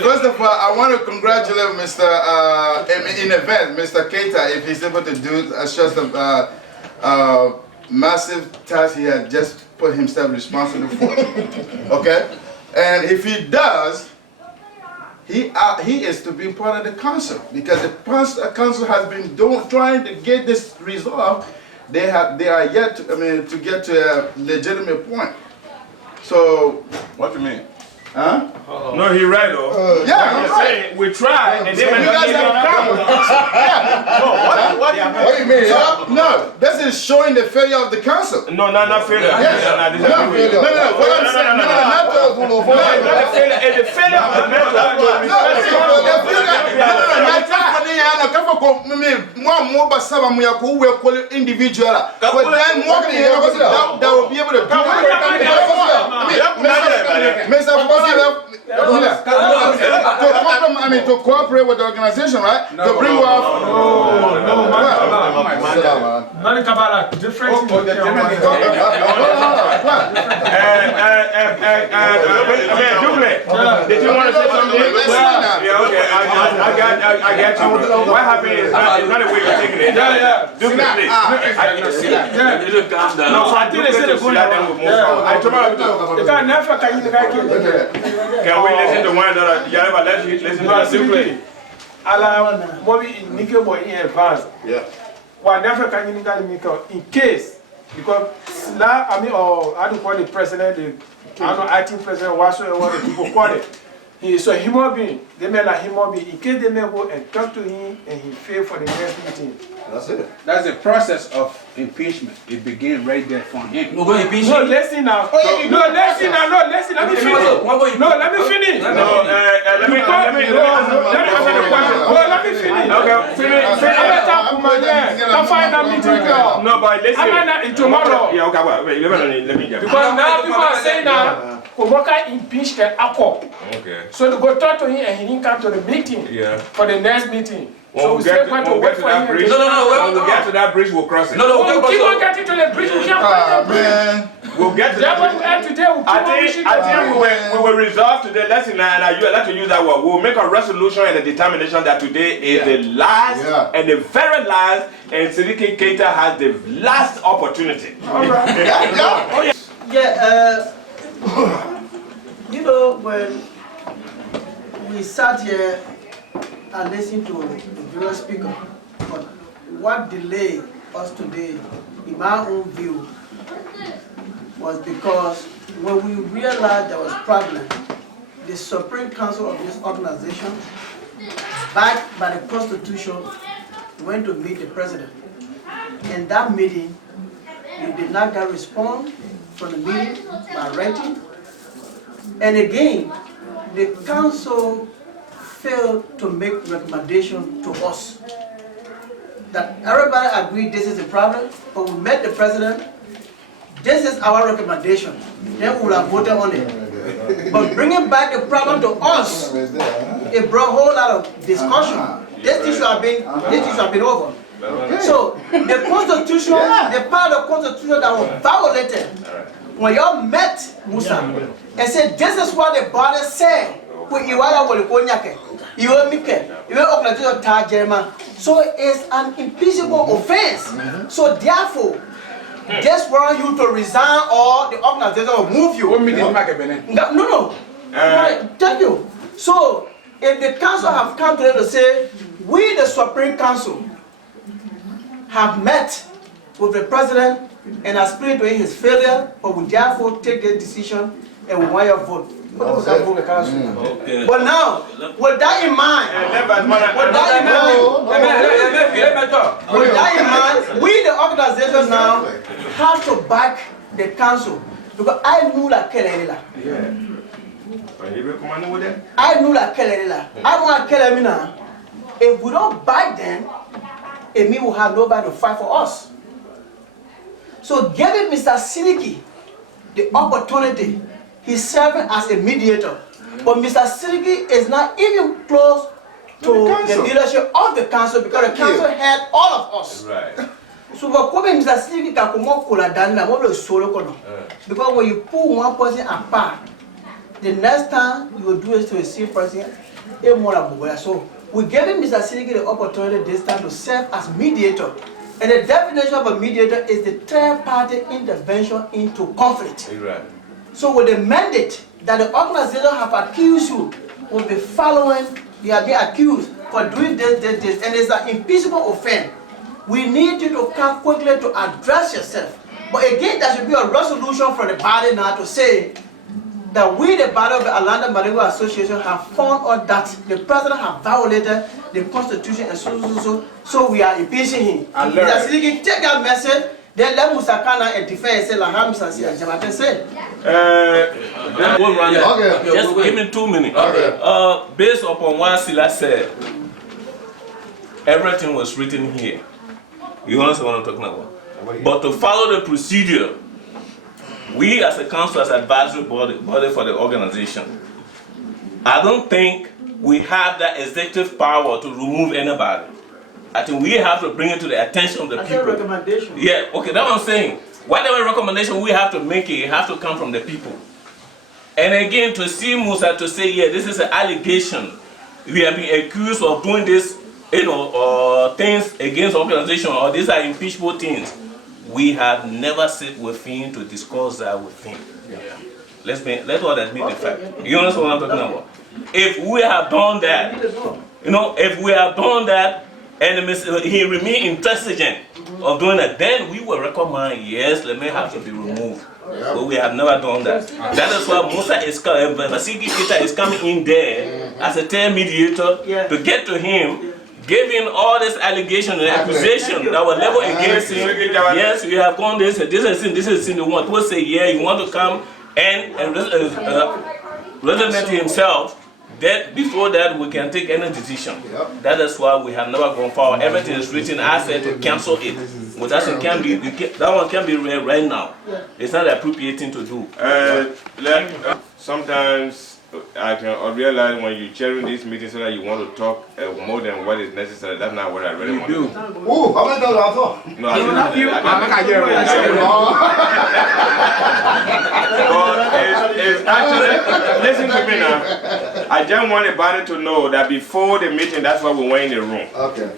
First of all, I want to congratulate Mr. In advance, Mr. Keita, if he's able to do such a massive task he had just put himself responsible for. Okay, and if he does, he is to be part of the council, because the council has been trying to get this resolved. They are yet to get to a legitimate point. So what do you mean? Huh? No, he's right though. Yeah, I'm saying we try and then you guys have come. What do you mean? No, this is showing the failure of the council. No, not failure. Yes. No, what I'm saying, the failure of the individual. But then that will be able to to cooperate with the organization, right? To bring you out. Did you want to say something? Yeah, okay. I got you. What happened is not a way of taking it. Yeah. Do please. Calm down. No, I think they said the good. I told you. Can we listen to one another? Yeah, let's listen to simply. Ala mobi nike boy in advance. Yeah. Wa never can you in case, because now I mean, or I don't call the president, the acting president, whatsoever the people call it. He is a human being. They may like human being. In case they may go and talk to him and he fail for the next meeting. That's it. That's the process of impeachment. It begins right there for him. No, listen now. No, listen now. No, listen. Let me finish. No, let me finish. Let me answer the question. Let me finish. Okay, finish. Come find a meeting. No, but listen. Tomorrow. Yeah, okay, well, let me get. Because now people are saying that Koboka impeached Akko. Okay. So to go talk to him and he didn't come to the meeting. Yeah. For the next meeting. When we get to that bridge, when we get to that bridge, we'll cross it. No, keep on getting to the bridge. We can't cross the bridge. We'll get to the bridge. I think we will resolve today. Let's and I like to use that word. We'll make a resolution and a determination that today is the last and the very last, and Sidiki Keita has the last opportunity. All right. You know, when we sat here and listened to the various speakers, but what delayed us today, in my own view, was because when we realized there was problem, the Supreme Council of this organization, backed by the Constitution, went to meet the president. In that meeting, we did not get response from the meeting by writing. And again, the council failed to make recommendation to us that everybody agreed this is a problem, but we met the president. This is our recommendation. Then we will have voted on it. But bringing back the problem to us, it brought a whole lot of discussion. This issue has been over. So the Constitution, the part of the Constitution that was violated, when y'all met Musa and said this is what the body said, so it's an impeachable offense. So therefore, just want you to resign or the organization will move you. No. Thank you. So if the council have come together to say, we the Supreme Council have met with the president and explained to him his failure, but we therefore take the decision and we want your vote. Okay. But now, with that in mind, we the organization now have to back the council because I knew like Kelela. I knew like Kelela. I want to kill him now. If we don't back them, Emi will have nobody to fight for us. So giving Mr. Siliki the opportunity, he's serving as a mediator. But Mr. Siliki is not even close to the leadership of the council because the council had all of us. Right. So Mr. Siliki can come up because when you pull one person apart, the next time you will do it to a same person, so we gave Mr. Siliki the opportunity this time to serve as mediator. And the definition of a mediator is the third-party intervention into conflict. Right. So with the mandate that the organization have accused you will be following, you have been accused for doing this, and it's an impeachable offense. We need you to come quickly to address yourself. But again, there should be a resolution from the body now to say that we, the body of the Atlanta Mandingo Association, have found out that the president has violated the Constitution and so we are impeaching him. Mr. Siliki, take that message, then let Musakana and defend and say, like how Mr. Jabate said. Just give me 2 minutes. Okay. Based upon what Sila said, everything was written here. You understand what I'm talking about? But to follow the procedure, we as a council, as advisory body for the organization, I don't think we have that executive power to remove anybody. I think we have to bring it to the attention of the people. That's a recommendation. Yeah, okay, that's what I'm saying. Whatever recommendation we have to make, it has to come from the people. And again, to see Musa to say, yeah, this is an allegation. We have been accused of doing this, things against the organization, or these are impeachable things. We have never sit with him to discuss that with him. Yeah. Let's all admit the fact. You understand what I'm talking about? If we have done that, if we have done that, and he remain intransigent of doing that, then we will recommend, yes, let me have to be removed. But we have never done that. That is why Musa is coming in there as a third mediator to get to him, giving all this allegation and accusation that was leveled against him. Yes, you have done this is in the one. To say, yeah, you want to come and represent himself. That before that we can take any decision. That is why we have never gone forward. Everything is written. I said to cancel it. But that one can be read right now. It's not the appropriate thing to do. Sometimes I can realize when you're chairing this meeting so that you want to talk more than what is necessary. That's not what I really want to do. Oh, how many times have I talked? No, I didn't. It's actually, listen to me now. I just want everybody to know that before the meeting, that's why we went in the room. Okay.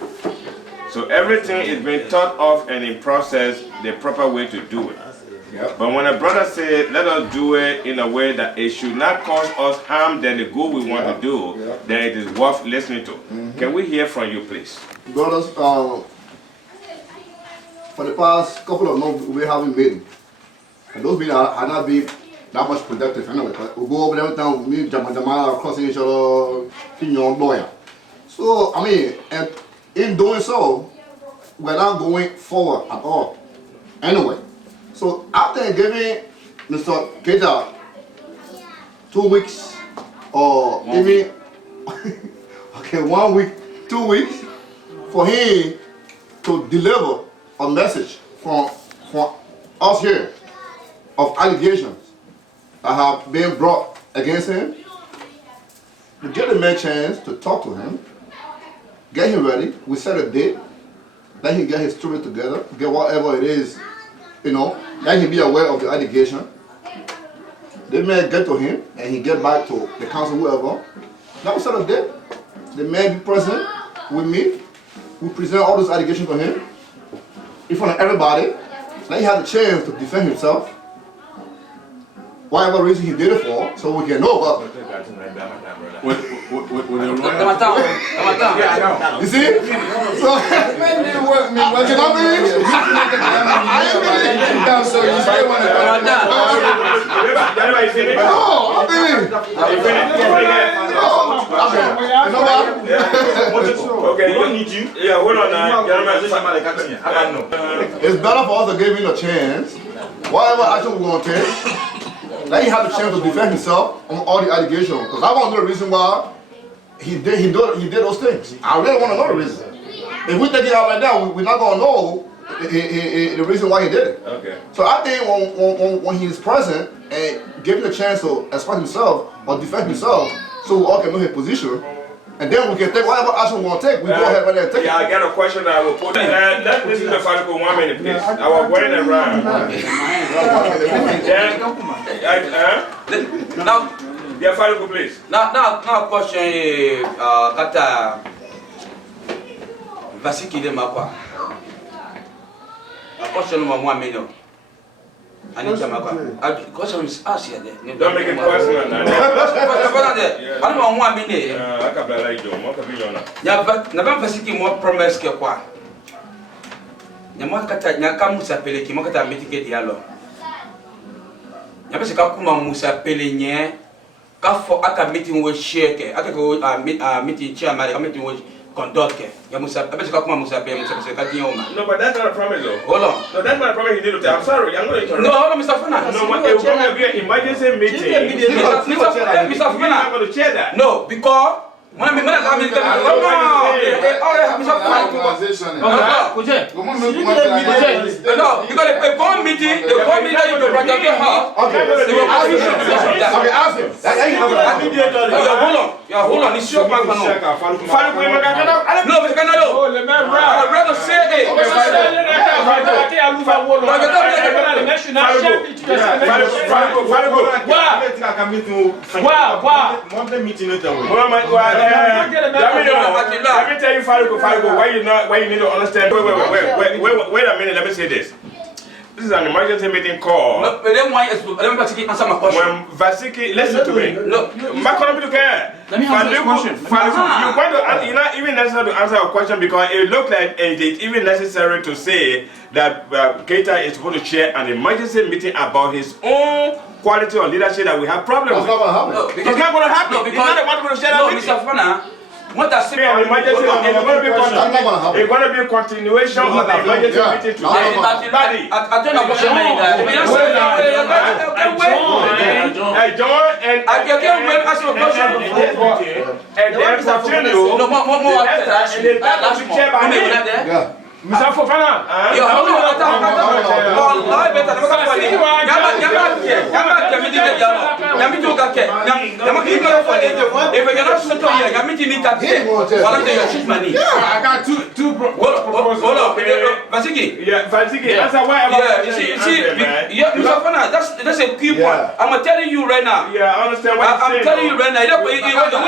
So everything is being thought of and in process the proper way to do it. Yep. But when a brother said, let us do it in a way that it should not cause us harm than the good we want to do, then it is worth listening to. Can we hear from you, please? Brothers, for the past couple of months, we haven't been. And those meetings have not been that much productive anyway. But we go over there every time, me, Jamal, crossing each other, young lawyer. So, I mean, and in doing so, we're not going forward at all. Anyway, so after giving Mr. Keita 2 weeks, or even, okay, 1 week, 2 weeks, for him to deliver a message from us here of allegations that have been brought against him, we give the man a chance to talk to him, get him ready, we set a date, let him get his story together, get whatever it is, you know, let him be aware of the allegation. The man get to him and he get back to the council, whoever. Now we set a date, the man be present, we meet, we present all those allegations to him in front of everybody. Let him have the chance to defend himself, whatever reason he did it for, so we can know about it. You see? So, Okay, we don't need you. Yeah, hold on now. It's better for us to give him a chance. Whatever action we're going to take, let him have a chance to defend himself on all the allegations. Because I want to know the reason why he did those things. I really want to know the reason. If we take it out like that, we're not going to know the reason why he did it. Okay. So I think when he's present and given a chance to express himself or defend himself, so we all can know his position, and then we can take whatever action we want to take. We go ahead right there and take it. Yeah, I got a question that I will put. Let's listen to Falco 1 minute, please. I was going around. Now, yeah, Falco, please. Now, question, kata vasiki de makwa. A question number 1 minute. Anita makwa. Question is asked here. Don't make it personal. I don't want 1 minute. I can't believe you. What can be on that? Never vasiki more promise ke kwa. Nyamakata nyaka musa pele ki makata mitigate dialo. Nyabese ka kuma musa pele nye ka fo aka meeting we share aka ko meeting chairman ka meeting we conduct ke. Ya musa abese ka kuma musa pele musa ka diyo ma. No, but that's not a promise though. Hold on. No, that's not a promise you need to tell. I'm sorry, I'm going to interrupt. No, hold on, Mr. Fana. No, but it will be an emergency meeting. Mr. Fana. You're not going to chair that. No, because when I hold on, it's your back now. No, we cannot do. I'd rather say it. Let me tell you, Falco, why you need to understand. Wait a minute, let me say this. This is an emergency meeting call. Let me answer my question. When Vasiki, listen to me. No, let me answer this question. You're not even necessary to answer a question because it looks like it's even necessary to say that Keita is supposed to chair an emergency meeting about his own quality of leadership that we have problems with. That's not going to happen. No, It's not going to happen. No, because he's not the one going to share that meeting. Mr. Fana, what I say, An emergency meeting is going to be it's going to be a continuation of the emergency meeting today. I don't know what you mean. John, and I can't wait ask you a question. And then continue. No, more after that. Last month. Yeah. Mr. Fofana. Yo, hold on. Wallahi better never come for it. If you're not set up here, you need to get. What are your shit money? Yeah, I got two Hold on. Vasiki. Yeah, Vasiki. That's why. Yeah, you see, Mr. Fana, that's a key point. I'm telling you right now. Yeah, I understand what you're saying. I'm telling you right now. The way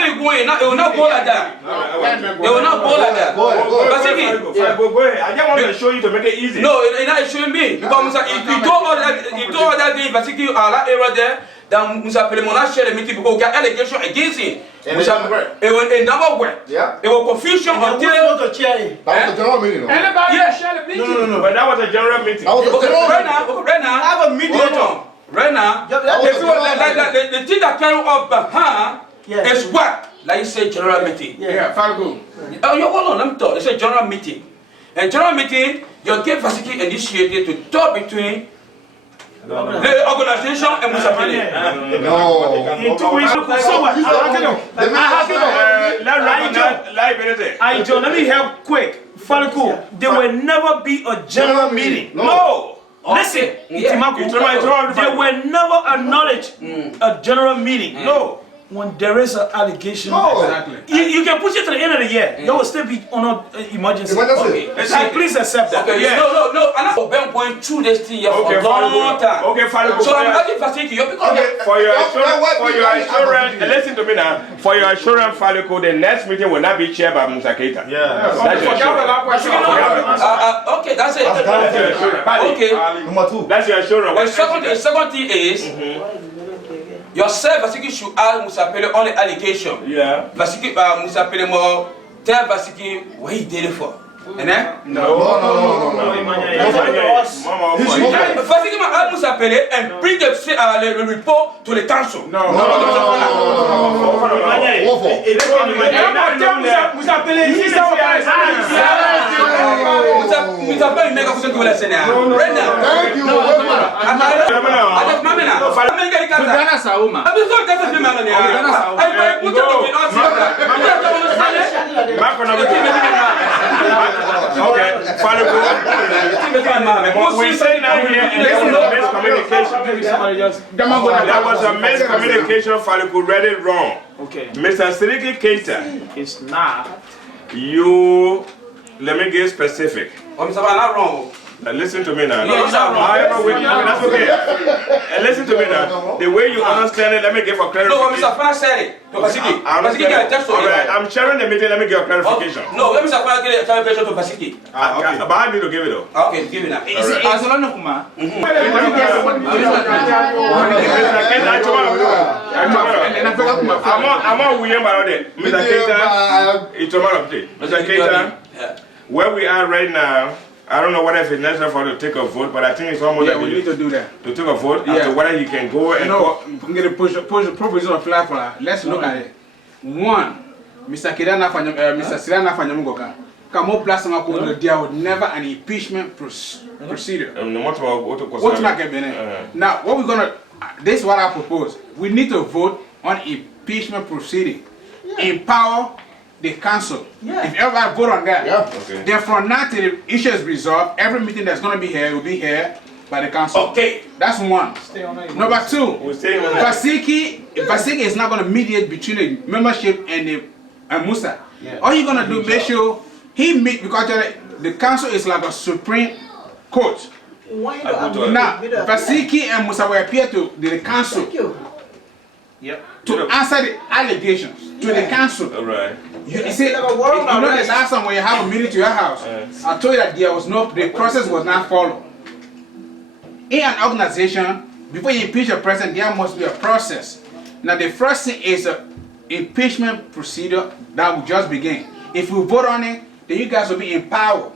you're going, it will not go like that. It will not go like that. Vasiki. Go ahead. I just want to show you to make it easy. No, it's not showing me. Because you told all that thing, particularly that area there, that Musa Pelemona shared a meeting because we got allegation against him. It never went. Yeah. It was confusion until. That was a general meeting. Anybody share the meeting? No. But that was a general meeting. That was a general meeting. Right now, I have a mediator. Right now, the thing that carry up behind is what? Like you say, general meeting. Yeah, Falco. Oh, you hold on, let me talk. It's a general meeting. And general meeting, your game facility initiated to talk between the organization and Musapele. No. In 2 weeks, let me help quick. Falco, there will never be a general meeting. No. Listen, there will never acknowledge a general meeting. No. When there is an allegation, you can push it to the end of the year. There will still be on emergency. Okay. So please accept that. Okay. No. I'm not going through this thing here for a long time. Okay, fine. So I'm asking facility. For your assurance, listen to me now. For your assurance, Falco, the next meeting will not be chaired by Musa Keita. Yeah. Okay, that's it. Okay. Number 2. That's your assurance. The second thing is. Yourself, Vasiki should ask Musapele on the allegation. Yeah. Vasiki, Musapele more tell Vasiki what he did it for. And then? No. Vasiki must ask Musapele and bring the report to the council. No. Musapele, make a question to us now. Right now. Thank you. Okay, we say now here miscommunication. There was a miscommunication. Falco read it wrong. Okay. Mr. Siriki Keita, it's not. You let me get specific. I'm not wrong. Listen to me now. That's okay. Listen to me now. The way you understand it, let me give a clarification. No, Mr. Fan said it. I'm sharing the meeting. Let me give a clarification. No, let me give a clarification to Vasiki. But I need to give it though. Okay, give it now. Mr. Keita, where we are right now, I don't know whether it's necessary for to take a vote, but I think it's almost we need to do that. To take a vote as to whether he can go and I'm going to push the provision of flag for that. Let's look at it. One, Mr. Kirana Mr. Sirana Fanyamugoka. Kamo plus there would never an impeachment procedure. Now, what we're gonna this is what I propose. We need to vote on impeachment proceeding. Empower the council. If everybody vote on that, then from now till the issue is resolved, every meeting that's going to be here will be here by the council. Okay. That's one. Number 2, Vasiki is not going to mediate between the membership and Musa. All you're going to do, make sure he meet, because the council is like a supreme court. Now, Vasiki and Musa will appear to the council to answer the allegations to the council. Right. You see, you know the last time when you have a meeting to your house, I told you that there was the process was not followed. In an organization, before you impeach a president, there must be a process. Now the first thing is an impeachment procedure that will just begin. If we vote on it, then you guys will be empowered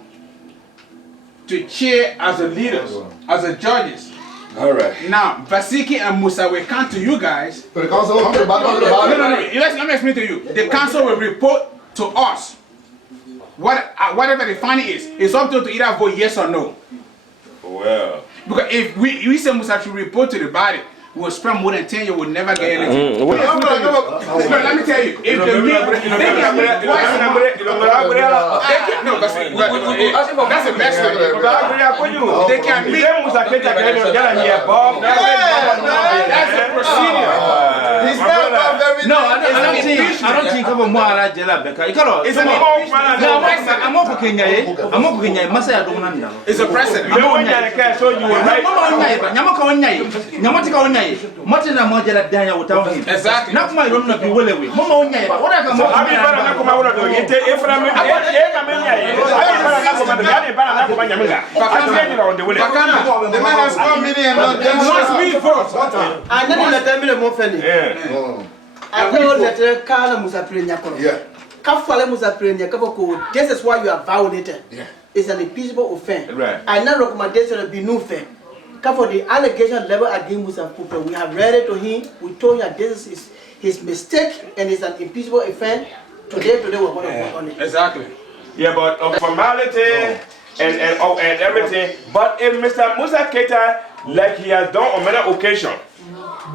to chair as the leaders, as the judges. All right. Now, Vasiki and Musa will come to you guys. So the council will come to No. Let me explain to you. The council will report to us. Whatever the finding is, it's up to either vote yes or no. Well. Because if we say Musa should report to the body, we will spend more than 10 years, we'll never get anything. Let me tell you, if the they can meet twice a month. No, that's the best way. They can meet. That's the procedure. No, I don't think of a more jela beka. It's a precedent. Exactly. Not my own be willing with. Mama, what I can the man has 1 million. And then let them be more funny. I told that Kala Musaprenia. Kafale Musaprenia, this is why you are violated. It's an impeachable offense. Right. And no recommendation will be no fair. for the allegation level against Musa Cooper. We have read it to him. We told him that this is his mistake and it's an impeachable offense. Today we're going to vote on it. Exactly. Yeah, but formality and everything. But if Mr. Musa Keita, like he has done on many occasions,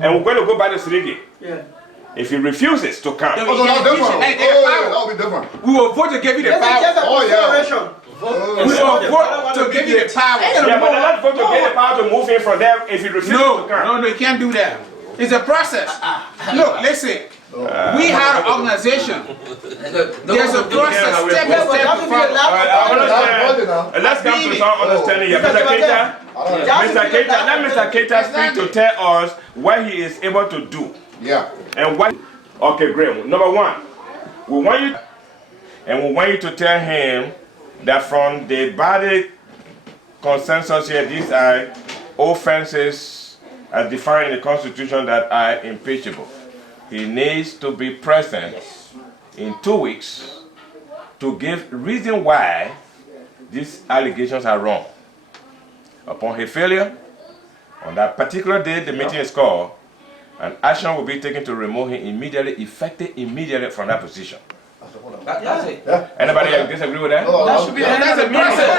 and we're going to go back to Sirigi. Yeah. If he refuses to come, that will be different. We will vote to give you the power. Oh, yeah. We will vote to give you the power. Yeah, but not vote to get the power to move him from there if he refuses to come. No, you can't do that. It's a process. Look, listen. We have an organization. There's a process. Step by step. Let's come to some understanding here. Mr. Keita, let Mr. Keita speak to tell us what he is able to do. Yeah. And what? Okay, great. Number one, we want you to tell him that from the body consensus here, these are offenses as defined in the Constitution that are impeachable. He needs to be present in 2 weeks to give reason why these allegations are wrong. Upon his failure, on that particular day the meeting is called, an action will be taken to remove him immediately, effective immediately from that position. That's it. Anybody disagree with that? That should be that's a process.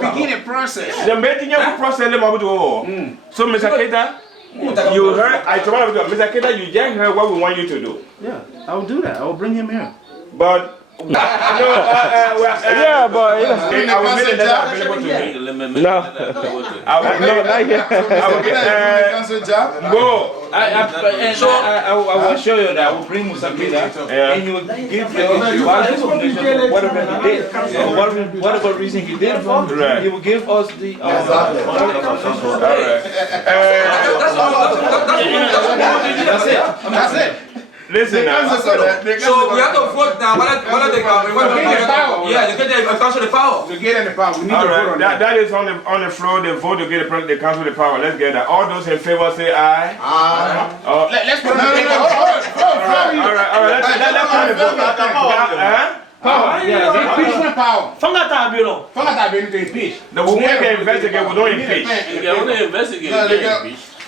Beginning process. The meeting process. So, Mr. Keita, you heard. I told you, Mr. Keita, you just heard what we want you to do. Yeah, I will do that. I will bring him here. But yeah, but I will make that available to me. No, I will not yet. Go. So I will show you that I will bring Musa Keita and you will give the whatever reason he did for. He will give us the. That's it. Listen now. So we have to vote now. What are they called? Yeah, you get the council the power. To get the power, we need to vote on that is on the floor. The vote to get the council the power. Let's get that. All those in favor say aye. Aye. Let's put it on the Let's put the vote. Power. Yeah, impeachment power. Fangata Bilo. Fangata Bilo to impeach. The we can investigate. We don't impeach. They want to investigate.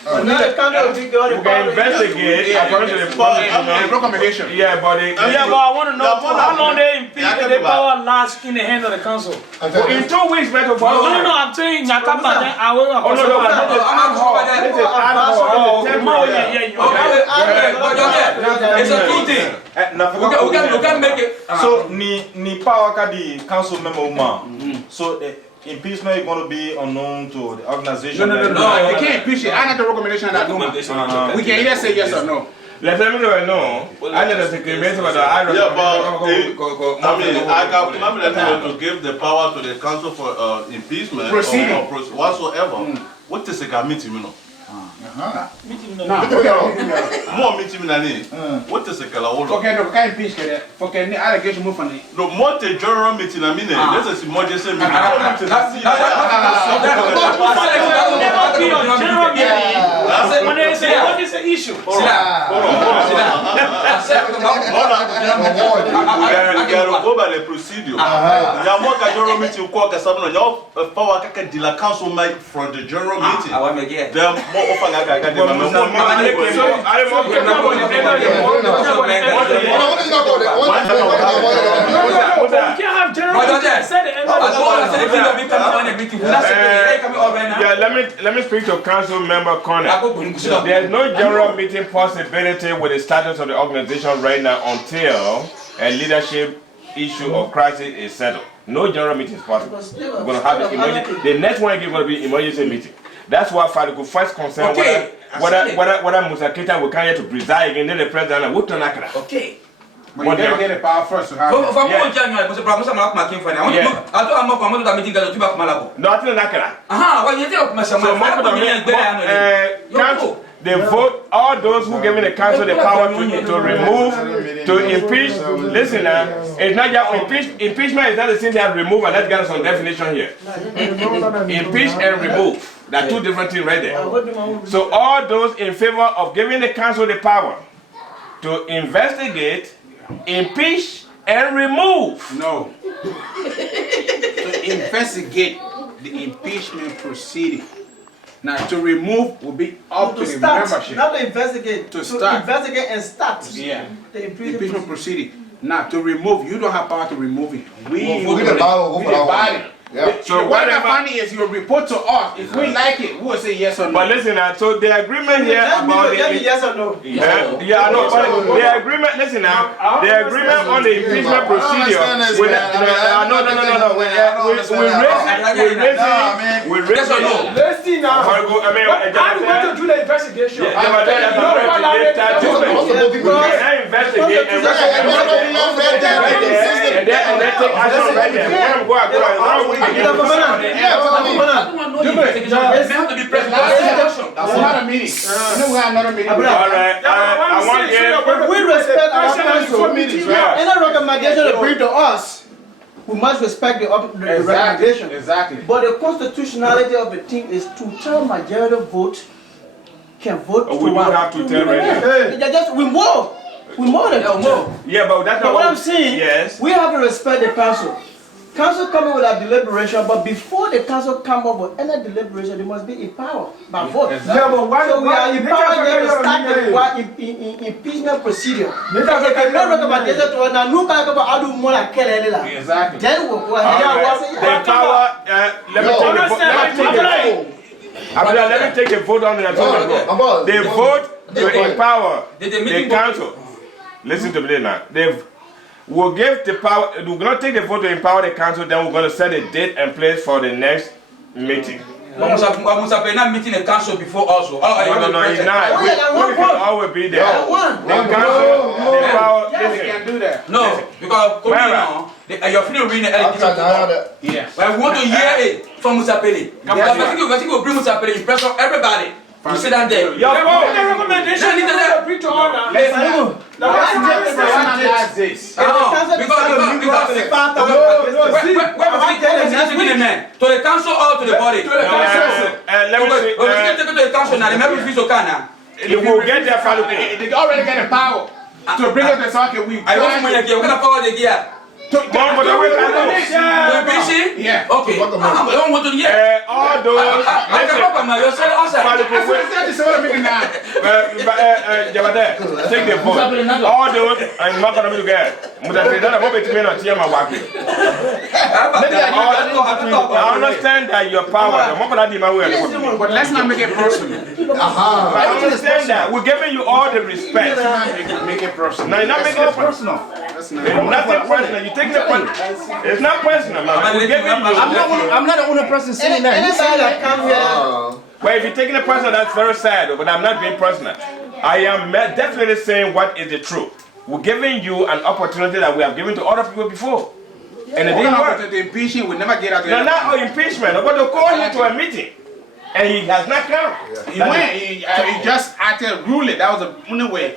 We can investigate according to the recommendation. Yeah, but I want to know how long they impeach the power lasts in the hands of the council. In 2 weeks, better for No, I'm saying Nakamba. I will. It's a two thing. We can make it. So, ni power kadi council member so impeachment is going to be unknown to the organization. No, you can't impeach it. I not the recommendation that we can either say yes or no. Let me know. I let us increment, but I don't to give the power to the council for impeachment or whatsoever. What is a committee, you know? More meeting than it. What is a color? Okay, no, can't impeach that. For can the allegation move on it? No, more the general meeting. I mean, this is emergency meeting. When they say what is the issue? Go by the procedure. You more general meeting. Power de la council from the general meeting. They are more often. You can't have general let me speak to council member Connor. There's no general meeting possibility with the status of the organization right now until a leadership issue or crisis is settled. No general meeting is possible. We're going to have the emergency. The next one is going to be emergency meeting. That's why Faruku first concern whether Musa Keita will come here to preside again, then the president will turn that. Okay. But you gotta get the power first. Nothing in that. They vote all those who give the council the power to remove, to impeach. Listen now, it's not just impeachment is not the same thing as remove, and let's get some definition here. Impeach and remove. There are two different things right there. So all those in favor of giving the council the power to investigate, impeach, and remove. No. To investigate the impeachment proceeding. Now, to remove will be up to the membership. Not to investigate. To start. Investigate and start. Yeah. The impeachment proceeding. Now, to remove, you don't have power to remove it. We the body. Yeah. So what I find is you report to us. If we like it, we will say yes or no. But listen, so the agreement here about the yes or no. yeah, I know. But the agreement. Listen now. The agreement on the impeachment procedure. We raise it. Listen now. I'm going to do the investigation. Investigate and then take action right there. That's not a meeting. We have another meeting. All right. I want to we respect our council. Any recommendation they bring to us, we must respect the recommendation. Exactly. But the constitutionality of the thing is to tell majority vote can vote. We don't have to tell right now. We more. We more than more. Yeah, but that's what I'm saying. Yes. We have to respect the council. Council come with a deliberation, but before the council come up with any deliberation, they must be empowered by vote. Exactly. Yeah, but why, so we are empowered them to start the impeachment procedure. If they not recommendation to us, now look at how do more like kill any. Exactly. Then we'll go ahead. The power. Let me take a vote on the agenda. They vote to empower the council. Listen to me now. We'll give the power, we're going to take the vote to empower the council, then we're going to set a date and place for the next meeting. But Musa not meeting the council before also. No, he's not. We all will be there. The council, the power, they can't do that. No, because you're feeling reading the yes. But we want to hear it from Musa Pele. I think we'll bring Musa Pele in press of everybody. You sit down there. Your recommendation is to bring to order. To the council or to the body? To the council. Let me see. To the council now. Remember, if you can. If we get their follow, they already get the power to bring up the socket. I want to get. We're gonna power the gear. Yeah. Okay. I don't want to hear. All those. Take the vote. All those. I'm not going to be I understand that your power. But let's not make it personal. I understand that. We're giving you all the respect. Make it personal. No, you're not making it personal. It's nothing personal. You take the point. It's not personal, man. I'm not the only person sitting there. Anybody that come here. Well, if you're taking it personal, that's very sad. But I'm not being personal. I am definitely saying what is the truth. We're giving you an opportunity that we have given to other people before. And it didn't work. The impeachment will never get out. No, not impeachment. I'm going to call you to a meeting. And he has not come. He went. He just acted rudely. That was the only way.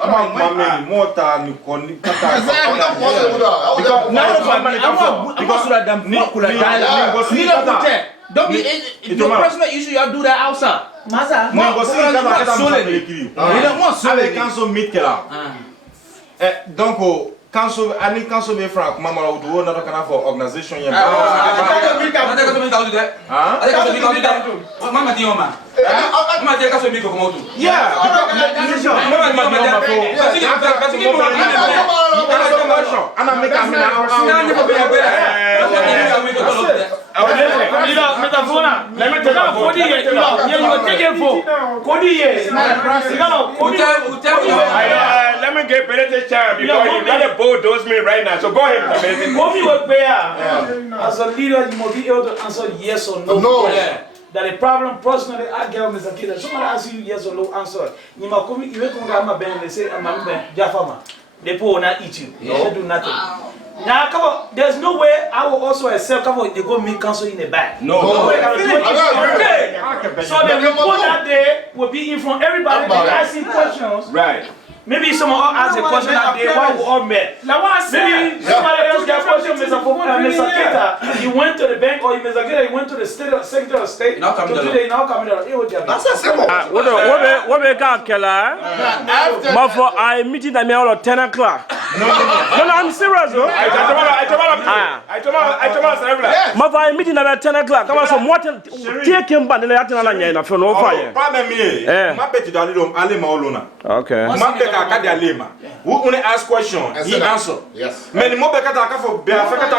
Don't be it's no personal issue. You do that outside. Masa. Donc, Council be frank, Mama would do another kind of organization. Let me get better chance because you gotta bulldoze me right now. So go ahead, as a leader, you must be able to answer yes or no. No. Yeah. That the problem personally, I get Mr. Kid. Someone asks you yes or no answer. You might come, you will come to they say, I'm a Jafama. They will not eat you. They will do nothing. Now, come on, there's no way I will also accept they go meet council in the back. No. So the report that day will be in front of everybody. They asking questions. Right. Maybe someone asked a question that day why we all met. Maybe somebody else got a question, Mr. Keita. He went to the bank or Mr. Keita, he went to the Secretary of State. Now coming down. That's simple. What we got, Keller? But for I meeting that me all at 10 o'clock. I'm serious, though. I told my meeting at 10 o'clock. I was some water taking back the Latin for no fire. Okay. Who only ask question, he answer. Yes. Many more better for Beafrika.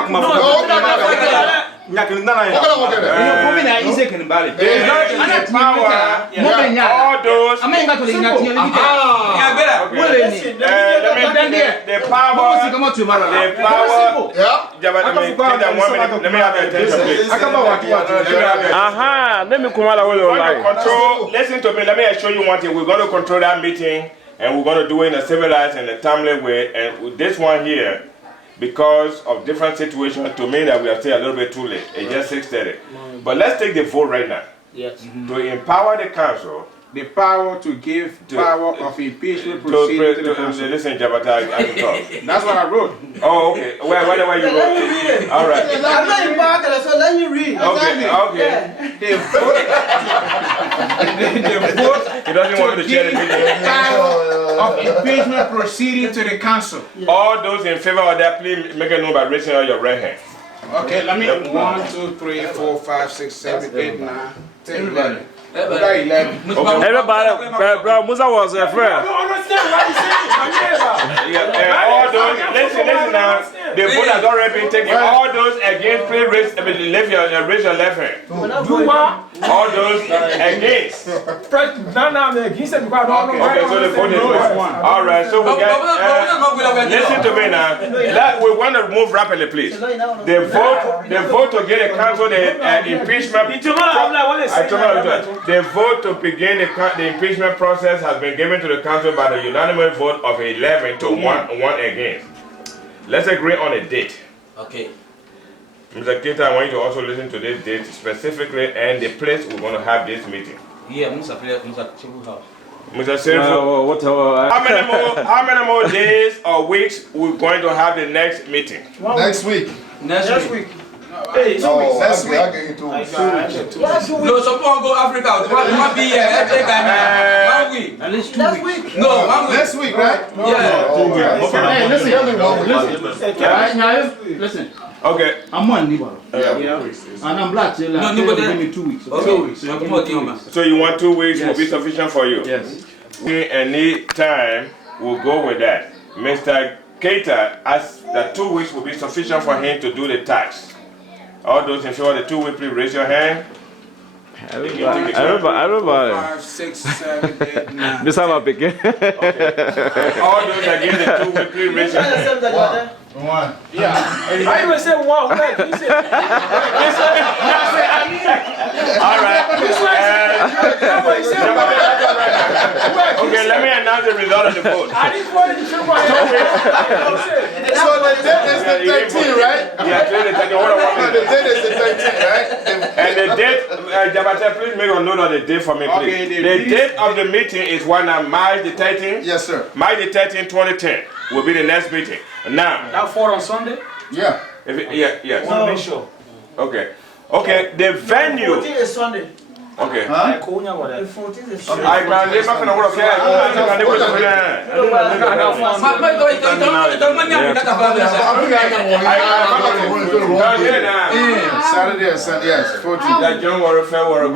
Listen to me, let me show you one thing. We're going to control that meeting and we're going to do it in a civilized and a timely way. And with this one here, because of different situations, to me that we are still a little bit too late. It's just 6:30. But let's take the vote right now. Yes. To empower the council. The power to give power of impeachment proceeding to the council. Listen, Jabata, I can talk. That's what I wrote. Oh, okay. Whatever you wrote. Let me read it. All right. I'm not in power, so let me read. Okay, okay. The vote He doesn't want to share the meeting. power of impeachment proceeding to the council. All those in favor of that, please make a note by raising all your right hand. Okay, let me 1, 2, 3, 4, 5, 6, 7, 8, 9, 10, 11. Everybody, bro, Musa was a friend. I don't understand what he's saying. All those, listen now. The vote has already been taken. All those against, please raise your left hand. All those against. He said because I don't know. Okay, so the vote is one. All right, so we get. Listen to me now. We want to move rapidly, please. The vote to get a council the impeachment. The vote to begin the impeachment process has been given to the council by the unanimous vote of 11 to 1 against. Let's agree on a date. Okay. Mr. Keita, I want you to also listen to this date specifically and the place we're going to have this meeting. Yeah, Musa Chibu House. Mr. Sirifo, how many more days or weeks we're going to have the next meeting? Next week. Next week. Hey, next week. I'll get you 2 weeks. No, some people go Africa. One be here. 1 week. At least 2 weeks. No, 1 week. Next week, right? Yeah. Hey, listen. Okay. I'm one Nibal. Yeah. And I'm black. So no, give me 2 weeks. Okay. 2 weeks. So you want 2 weeks will be sufficient for you? Yes. Any time we'll go with that. Mr. Keita asked that 2 weeks will be sufficient for him to do the tax. All those in favor of the 2 weeks, please raise your hand. Everybody. 5, 6, 7, 8, 9. This time I'm picking. All those against the 2 weeks, please raise your hand. One. Yeah. I even said one. He said. All right. Okay, let me announce the result of the vote. So the date is the 13th, right? Yeah, the date is the 13th, right? And the date, Jabata, please make a note of the date for me, please. Okay, the date of the meeting is March the 13th? Yes, sir. March the 13th, 2010 will be the next meeting. Now. That fall on Sunday? Yeah. Yes. Want to make sure. Okay. Okay, the venue. 14th is Sunday. Okay. Huh? The 14th is Sunday. I can live back in the world. Saturday and Sunday, yes. 14th. That John Warren Fair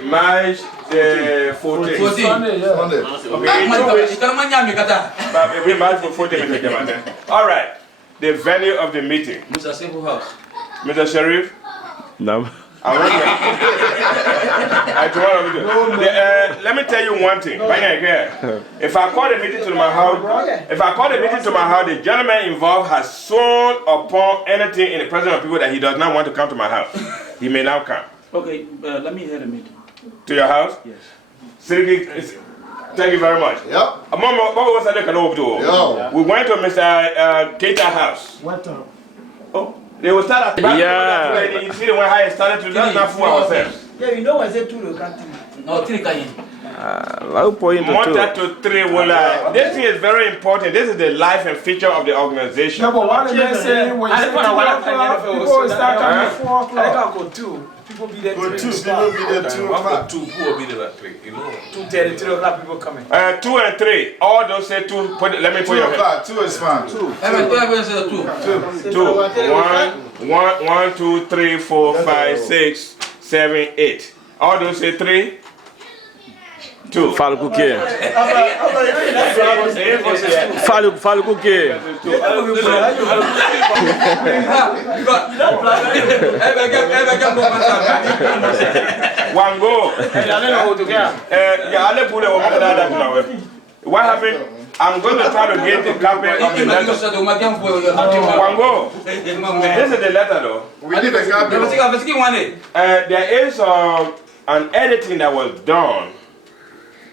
March the 14th. Sunday. Okay, in 2 weeks. But we march for 14 minutes. All right. The venue of the meeting. Musa Chibu House. Mr. Sheriff? No. Let me tell you one thing. If I call the meeting to my house, the gentleman involved has sworn upon anything in the presence of people that he does not want to come to my house. He may now come. Okay, let me hear the meeting. To your house? Yes. Thank you very much. Yep. We went to Mr. Keita's house. What time? Oh, they will start at yeah. You see the way how it started to, let's not fool ourselves. Yeah, you know I said 2 to can't. No, 3 can. I'll point to Monta to 3 will this thing is very important. This is the life and feature of the organization. No, but what they say when you say 2 o'clock, people start coming at 4 o'clock. I can't go 2. People be there 3. People be there 2 o'clock. 2, who will be there at 3? You know. 2:30, 3 o'clock people coming. 2 and 3. All those say 2. Let me put 2 your o'clock. 2 is fine. 2. Everyone says 2. 2. 1, 2, 3, 4, 5, 6, 7, 8. All those say 3. 2. Fala com o quê? Fala com o quê? One go. What happened? I'm going to try to get a copy of the letter. One go. This is the letter though. We need a copy. There is an editing that was done.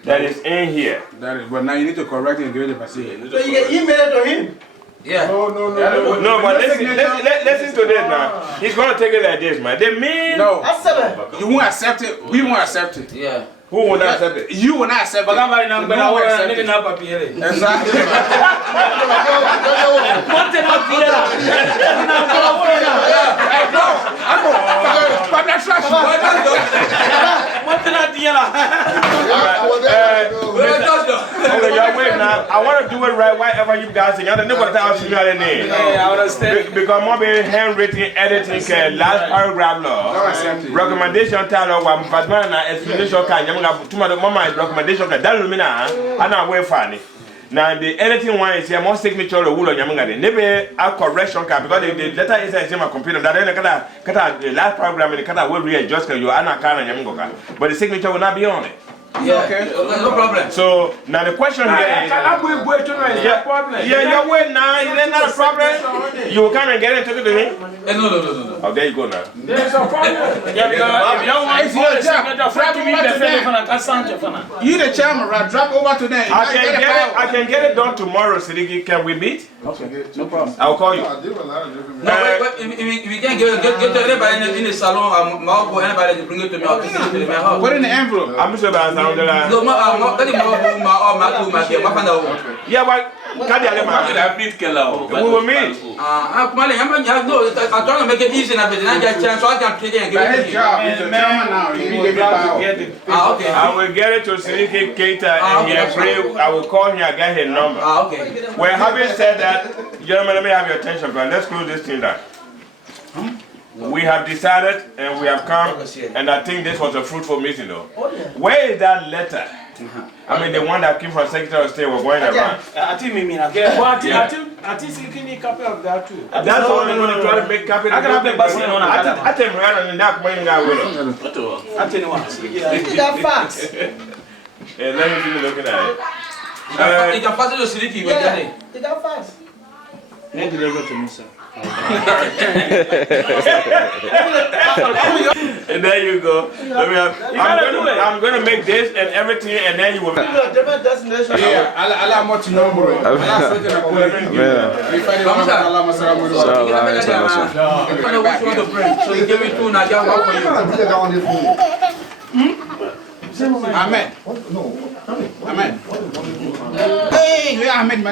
That is in here. That is, but now you need to correct it and give it to Basile. So you can email it to him. Yeah. No, but listen to this now. He's going to take it like this, man. They mean... No. You won't accept it. We won't accept it. Yeah. Who will not accept it? You will not accept it. But I'm not accept it. Exactly. I want to do it right wherever you guys think. I don't know what else you got in there. Yeah, I understand. Because more be handwritten, editing, last paragraph law. Recommendation tell one Fatman explanation can mama recommendation can that lumina and I wait funny. Now the editing one is here more signature or wool on Yamanga. Maybe a correction can because the letter is in my computer that then the last program in the cut will readjust your Anna and Yamangoka. But the signature will not be on it. Yeah, okay. No problem. So now the question here is you're waiting now, is that not a problem? You will come and get it, took it to him? No. Oh, there you go now. There's a problem. You the chairman, right? Drop over to them. I can get it done tomorrow, Sidiki. Can we meet? Okay, no problem. I'll call you. No, but if we can't get to anybody in the salon, anybody to bring it to me, I'll take it to my house. Put it in the envelope. I'm sure about that. No, yeah, but we will meet. I'm trying to make it easy enough, and I get a chance so I can take it and give it to you. Okay. I will get it to Sidiki Keita and I will call him and get his number. Okay. Well, having said that, gentlemen, let me have your attention, but let's close this thing down. We have decided and we have come, and I think this was a fruitful meeting though. Where is that letter? I mean, the one that came from Secretary of State was going around. I think you can a copy of that too. That's all I'm going to try to make copy. I can have the bus on. I think we're on the knock when I will. I tell you what. That facts. And let me keep looking at it. You can pass it to Sidiki. Yeah, you got fast. Make the letter to me, sir. And there you go. I'm going to make this and everything, and then you will. Different destination. Yeah, I like much number. Amen. Amen. Hey, Amen.